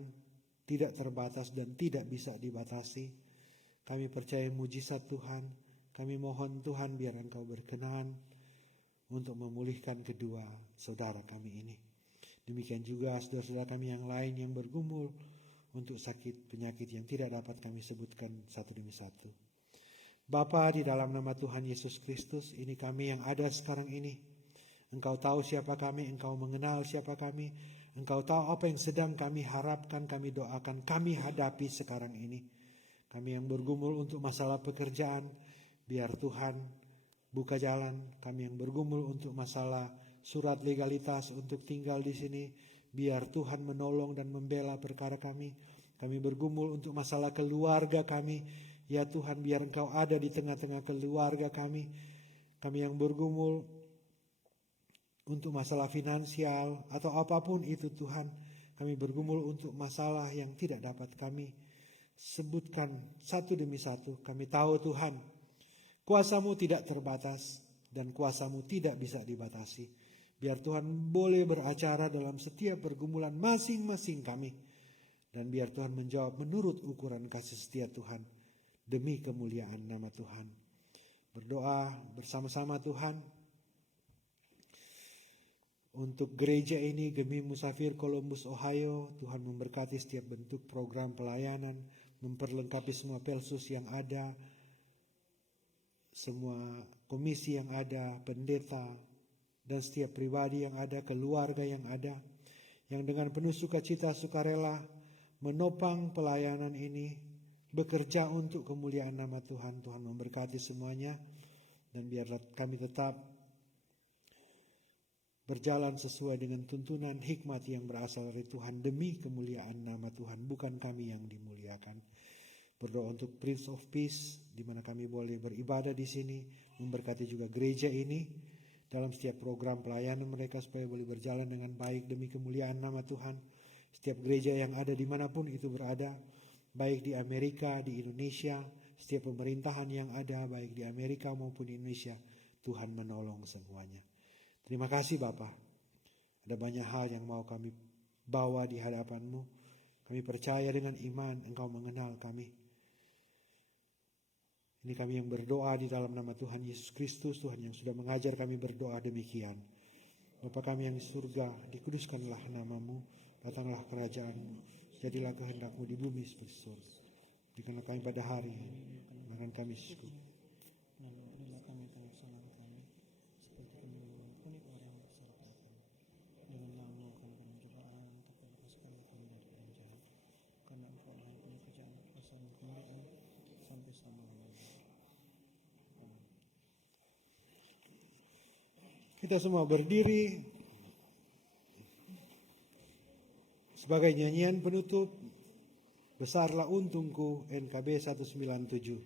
tidak terbatas dan tidak bisa dibatasi. Kami percaya mujizat Tuhan. Kami mohon Tuhan biar Engkau berkenan untuk memulihkan kedua saudara kami ini. Demikian juga saudara-saudara kami yang lain yang bergumul untuk sakit penyakit yang tidak dapat kami sebutkan satu demi satu. Bapa, di dalam nama Tuhan Yesus Kristus, ini kami yang ada sekarang ini. Engkau tahu siapa kami, Engkau mengenal siapa kami, Engkau tahu apa yang sedang kami harapkan, kami doakan, kami hadapi sekarang ini. Kami yang bergumul untuk masalah pekerjaan, biar Tuhan buka jalan. Kami yang bergumul untuk masalah surat legalitas untuk tinggal di sini, biar Tuhan menolong dan membela perkara kami. Kami bergumul untuk masalah keluarga kami. Ya Tuhan, biar Engkau ada di tengah-tengah keluarga kami. Kami yang bergumul untuk masalah finansial atau apapun itu Tuhan. Kami bergumul untuk masalah yang tidak dapat kami sebutkan satu demi satu. Kami tahu Tuhan, kuasa-Mu tidak terbatas dan kuasa-Mu tidak bisa dibatasi. Biar Tuhan boleh beracara dalam setiap pergumulan masing-masing kami. Dan biar Tuhan menjawab menurut ukuran kasih setia Tuhan. Demi kemuliaan nama Tuhan. Berdoa bersama-sama Tuhan. Untuk gereja ini, Gemi Musafir Columbus, Ohio. Tuhan memberkati setiap bentuk program pelayanan. Memperlengkapi semua pelsus yang ada. Semua komisi yang ada, pendeta. Dan setiap pribadi yang ada, keluarga yang ada. Yang dengan penuh sukacita, sukarela menopang pelayanan ini. Bekerja untuk kemuliaan nama Tuhan. Tuhan memberkati semuanya. Dan biarlah kami tetap berjalan sesuai dengan tuntunan hikmat yang berasal dari Tuhan. Demi kemuliaan nama Tuhan. Bukan kami yang dimuliakan. Berdoa untuk Prince of Peace. Di mana kami boleh beribadah di sini. Memberkati juga gereja ini. Dalam setiap program pelayanan mereka. Supaya boleh berjalan dengan baik. Demi kemuliaan nama Tuhan. Setiap gereja yang ada dimanapun itu berada. Baik di Amerika, di Indonesia, setiap pemerintahan yang ada, baik di Amerika maupun di Indonesia, Tuhan menolong semuanya. Terima kasih Bapa. Ada banyak hal yang mau kami bawa di hadapan-Mu. Kami percaya dengan iman Engkau mengenal kami. Ini kami yang berdoa di dalam nama Tuhan Yesus Kristus, Tuhan yang sudah mengajar kami berdoa demikian. Bapa kami yang di surga, dikuduskanlah nama-Mu, datanglah kerajaan-Mu. Jadilah kehendak-Mu di bumi seperti surga. Berikanlah kami pada hari ini makan kami syukur. Lalu berilah kami kesalahan kami, seperti kami mengampuni orang yang bersalah pada kami. Janganlah melakukan kami cobaan, tapi lepaskan kami dari yang jahat. Karena Engkau lah yang punya kerajaan, kuasa dan kemuliaan sampai selama-lamanya. Amin. Kita semua berdiri. Sebagai nyanyian penutup, Besarlah Untungku, NKB 197.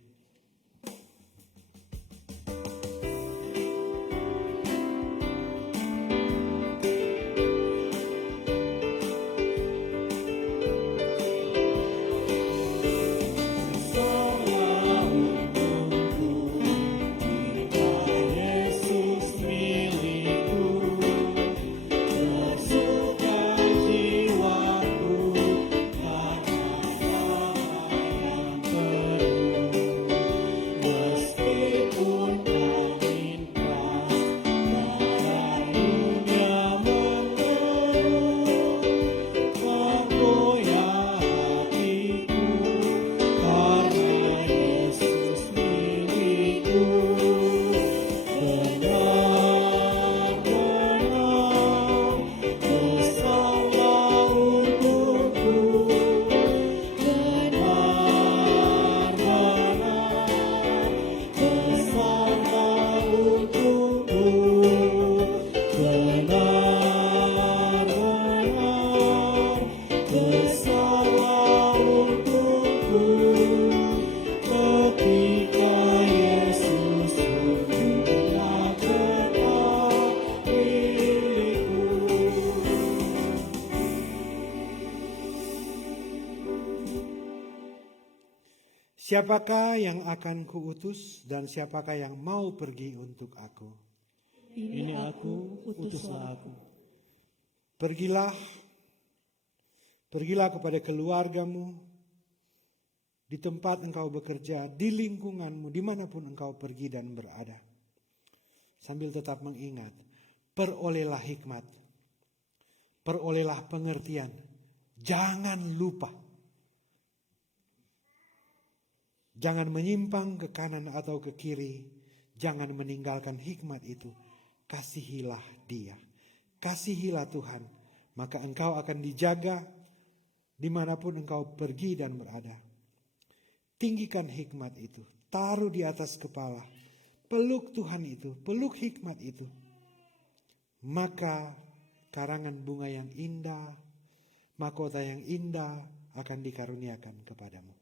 Siapakah yang akan kuutus dan siapakah yang mau pergi untuk aku? Ini aku, utuslah aku. Pergilah kepada keluargamu, di tempat engkau bekerja, di lingkunganmu, dimanapun engkau pergi dan berada. Sambil tetap mengingat, perolehlah hikmat, perolehlah pengertian. Jangan lupa. Jangan menyimpang ke kanan atau ke kiri. Jangan meninggalkan hikmat itu. Kasihilah dia. Kasihilah Tuhan. Maka engkau akan dijaga dimanapun engkau pergi dan berada. Tinggikan hikmat itu. Taruh di atas kepala. Peluk Tuhan itu. Peluk hikmat itu. Maka karangan bunga yang indah, mahkota yang indah akan dikaruniakan kepadamu.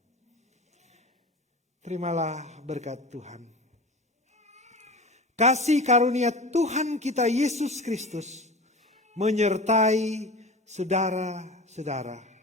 Terimalah berkat Tuhan. Kasih karunia Tuhan kita Yesus Kristus menyertai saudara-saudara.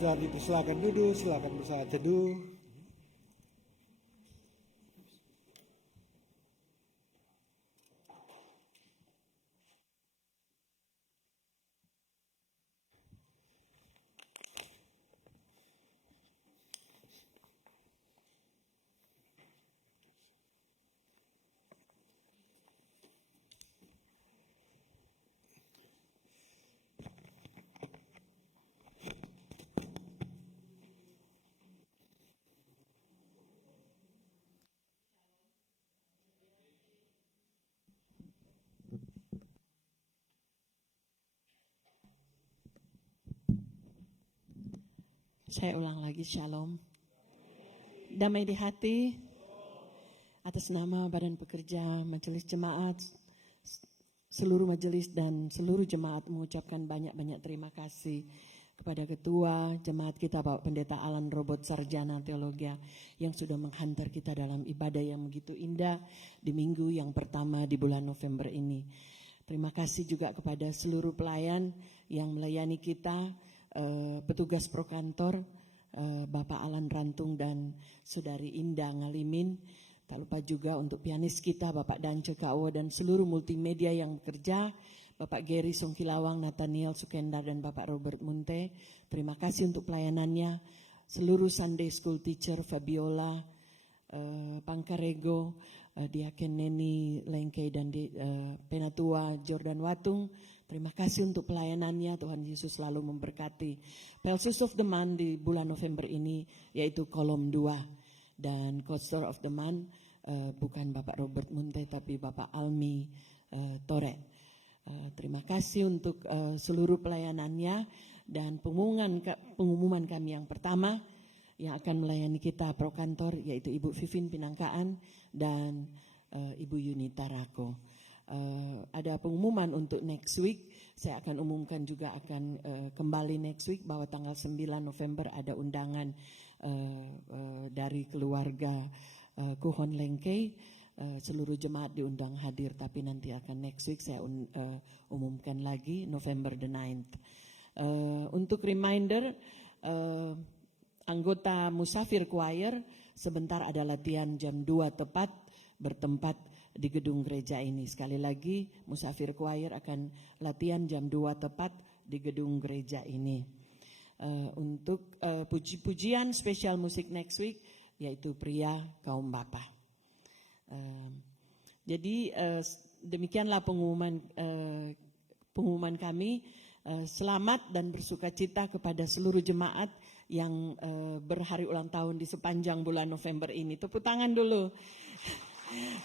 Saudara dipersilakan duduk, silakan bersaat teduh. Saya ulang lagi, shalom. Damai di hati. Atas nama Badan Pekerja Majelis Jemaat, seluruh majelis dan seluruh jemaat mengucapkan banyak-banyak terima kasih kepada Ketua Jemaat kita Bapak Pendeta Alan Robot Sarjana Teologi yang sudah menghantar kita dalam ibadah yang begitu indah di minggu yang pertama di bulan November ini. Terima kasih juga kepada seluruh pelayan yang melayani kita, petugas prokantor, Bapak Alan Rantung dan Saudari Indah Ngalimin. Tak lupa juga untuk pianis kita Bapak Dance Kawo dan seluruh multimedia yang bekerja, Bapak Gary Songkilawang, Nathaniel Sukendar dan Bapak Robert Munte. Terima kasih untuk pelayanannya. Seluruh Sunday School teacher Fabiola, Pangkarego, Diaken Neni Lengkei dan Penatua Jordan Watung. Terima kasih untuk pelayanannya. Tuhan Yesus selalu memberkati. Pulses of the Month di bulan November ini yaitu kolom 2. Dan Coaster of the Month bukan Bapak Robert Munte tapi Bapak Almi Tore. Terima kasih untuk seluruh pelayanannya dan pengumuman kami yang pertama yang akan melayani kita prokantor yaitu Ibu Vivin Pinangkaan dan Ibu Yunita Rako. Ada pengumuman untuk next week. Saya akan umumkan juga akan kembali next week bahwa tanggal 9 November ada undangan dari keluarga Kuhon Lengkei. Seluruh jemaat diundang hadir, tapi nanti akan next week saya umumkan lagi November the 9th. Untuk reminder, anggota Musafir Choir sebentar ada latihan jam 2 tepat bertempat di gedung gereja ini. Sekali lagi Musafir Choir akan latihan jam 2 tepat di gedung gereja ini. Untuk puji-pujian spesial musik next week yaitu Pria Kaum Bapa. Jadi demikianlah pengumuman kami. Selamat dan bersukacita kepada seluruh jemaat yang berhari ulang tahun di sepanjang bulan November ini. Tepuk tangan dulu.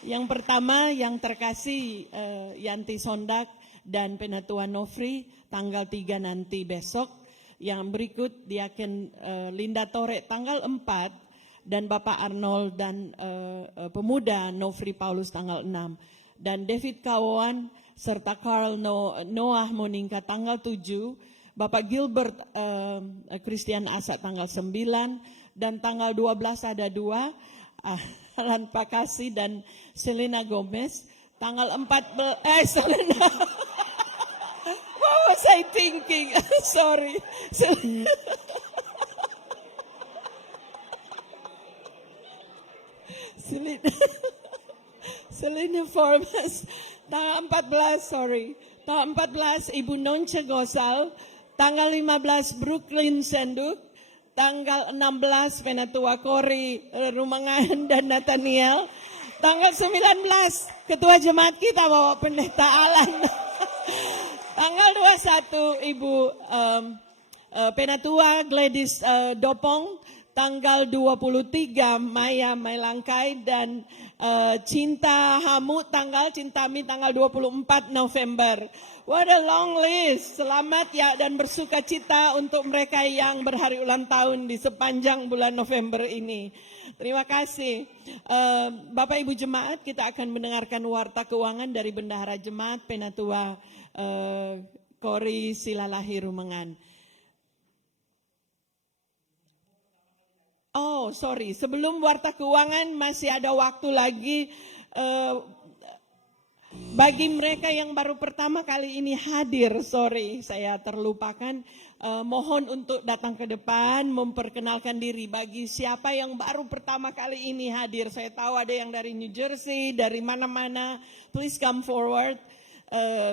Yang pertama yang terkasih Yanti Sondak dan Penatua Nofri tanggal 3 nanti besok. Yang berikut Diaken Linda Tore tanggal 4 dan Bapak Arnold dan pemuda Nofri Paulus tanggal 6. dan David Kawan serta Carl Noah Monika tanggal 7, Bapak Gilbert Christian Asa tanggal 9, dan tanggal 12 ada 2, Alan Pakasi dan Selena Gomez. Tanggal 14, Selena. What was I thinking? Sorry. Selena Forbes. Tanggal 14, sorry. Tanggal 14, Ibu Nonce Gosal. Tanggal 15, Brooklyn Senduk. Tanggal 16, Penatua Kori Rumangan dan Nathaniel. Tanggal 19, Ketua Jemaat kita Bapak Pendeta Alan. Tanggal 21, Ibu Penatua Gladys Dopong. Tanggal 23, Maya Mailangkai dan Cinta Hamu Cintami tanggal 24 November. What a long list. Selamat ya dan bersuka cita untuk mereka yang berhari ulang tahun di sepanjang bulan November ini. Terima kasih. Bapak Ibu Jemaat, kita akan mendengarkan warta keuangan dari Bendahara Jemaat Penatua Kori Silalahi Rumengan. Oh, sorry. Sebelum warta keuangan masih ada waktu lagi bagi mereka yang baru pertama kali ini hadir. Sorry, saya terlupakan. Mohon untuk datang ke depan, memperkenalkan diri. Bagi siapa yang baru pertama kali ini hadir, saya tahu ada yang dari New Jersey, dari mana-mana. Please come forward.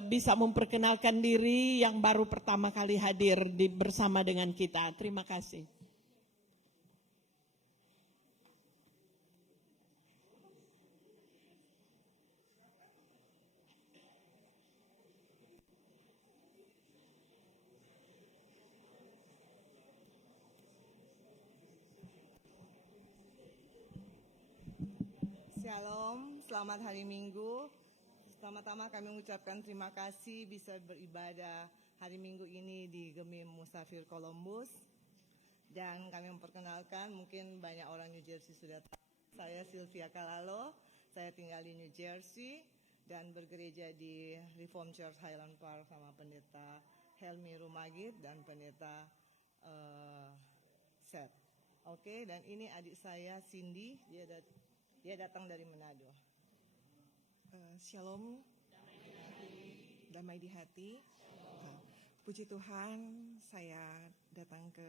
Bisa memperkenalkan diri yang baru pertama kali hadir bersama dengan kita. Terima kasih. Shalom, selamat hari Minggu. Pertama-tama kami mengucapkan terima kasih bisa beribadah hari Minggu ini di Gemim Musafir Columbus. Dan kami memperkenalkan, mungkin banyak orang New Jersey sudah tahu. Saya Sylvia Kalalo, saya tinggal di New Jersey dan bergereja di Reform Church Highland Park sama Pendeta Helmi Rumagit dan Pendeta Seth. Oke, dan ini adik saya Cindy, dia datang dari Manado. Shalom, damai di hati. Puji Tuhan, saya datang ke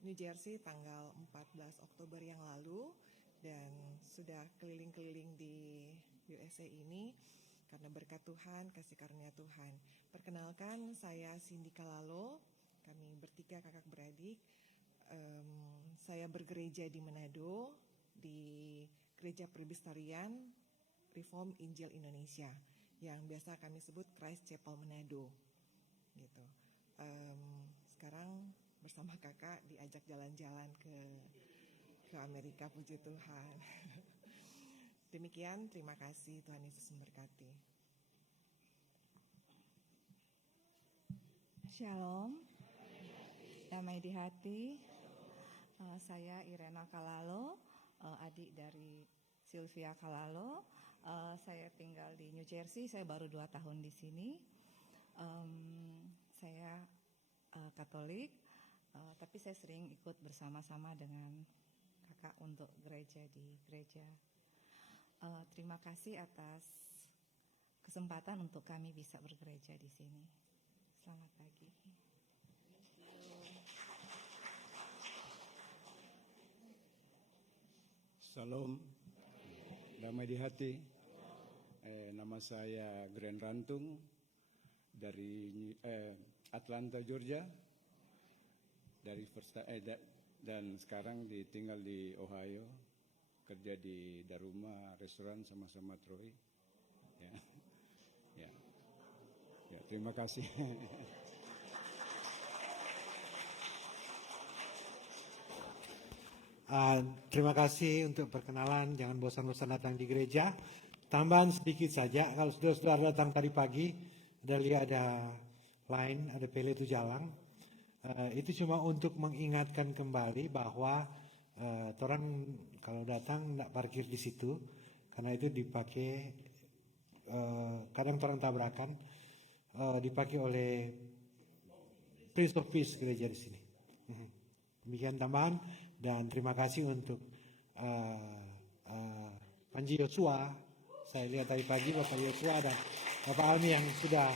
New Jersey tanggal 14 Oktober yang lalu dan sudah keliling-keliling di USA ini karena berkat Tuhan, kasih karunia Tuhan. Perkenalkan, saya Cindy Kalalo, kami bertiga kakak beradik. Saya bergereja di Manado, di Gereja Presbyterian Reform Injil Indonesia yang biasa kami sebut Christ Chapel Manado gitu. Sekarang bersama kakak diajak jalan-jalan ke Amerika, puji Tuhan. Demikian, terima kasih, Tuhan Yesus memberkati. Shalom, damai di hati. Saya Irena Kalalo, adik dari Sylvia Kalalo. Saya tinggal di New Jersey, saya baru 2 tahun di sini. Saya Katolik, tapi saya sering ikut bersama-sama dengan kakak untuk gereja di gereja. Terima kasih atas kesempatan untuk kami bisa bergereja di sini. Selamat pagi. Salam, damai di hati. Nama saya Gren Rantung dari Atlanta, Georgia. Dan sekarang tinggal di Ohio, kerja di Daruma restoran sama-sama Troy. Ya, terima kasih. Terima kasih untuk perkenalan. Jangan bosan-bosan datang di gereja. Tambahan sedikit saja, kalau sudah datang tadi pagi, ada line, ada pele itu jalan. Itu cuma untuk mengingatkan kembali bahwa orang kalau datang tidak parkir di situ, karena itu dipakai kadang orang tabrakan, dipakai oleh Prince of Peace gereja di sini. Demikian tambahan, dan terima kasih untuk Panji Yosua. Saya lihat tadi pagi Bapak Yosua dan Bapak Almi yang sudah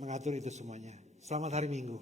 mengatur itu semuanya. Selamat hari Minggu.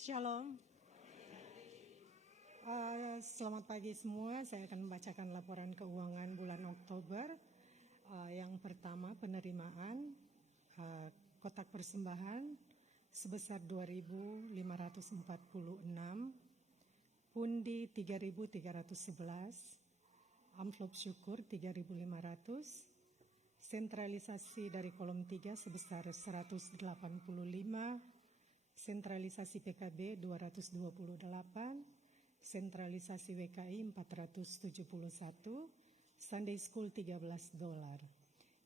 Shalom. Selamat pagi semua. Saya akan membacakan laporan keuangan bulan Oktober. Yang pertama, penerimaan kotak persembahan sebesar 2.546, pundi 3.311, amplop syukur 3.500, sentralisasi dari kolom 3 sebesar 185, sentralisasi PKB 228, sentralisasi WKI 471, Sunday School $13.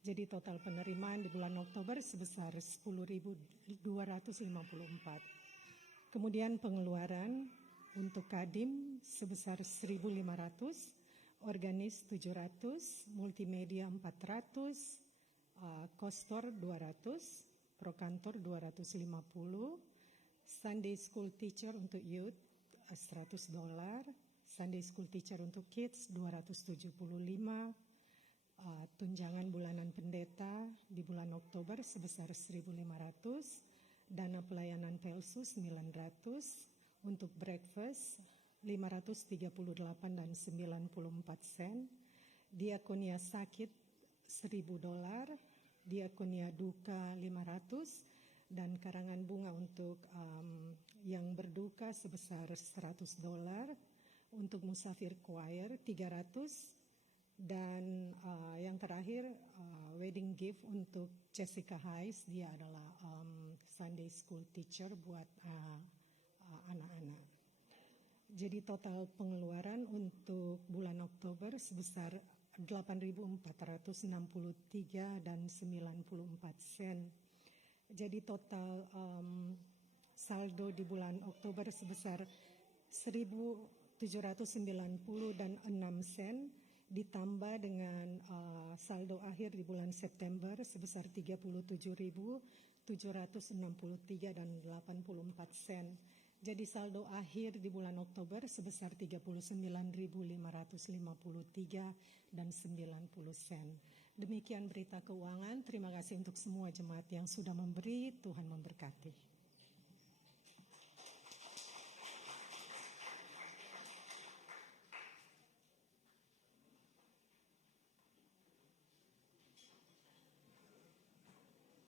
Jadi total penerimaan di bulan Oktober sebesar 10.254. Kemudian pengeluaran untuk Kadin sebesar 1.500, organis 700, multimedia 400, kostor 200, prokantor 250, Sunday School Teacher untuk youth $100, Sunday School Teacher untuk kids 275, tunjangan bulanan pendeta di bulan Oktober sebesar 1.500, dana pelayanan Pelsus 900, untuk breakfast 538 dan 94 sen, diakonia sakit $1.000, diakonia duka 500, dan karangan bunga untuk yang berduka sebesar $100, untuk musafir choir 300, dan yang terakhir wedding gift untuk Jessica Hayes, dia adalah Sunday School Teacher buat anak-anak. Jadi total pengeluaran untuk bulan Oktober sebesar 8.463 dan 94 sen. Jadi total saldo di bulan Oktober sebesar 1.790 dan 6 sen, ditambah dengan saldo akhir di bulan September sebesar 37.763 dan 84 sen. Jadi saldo akhir di bulan Oktober sebesar 39.553 dan 90 sen. Demikian berita keuangan. Terima kasih untuk semua jemaat yang sudah memberi. Tuhan memberkati.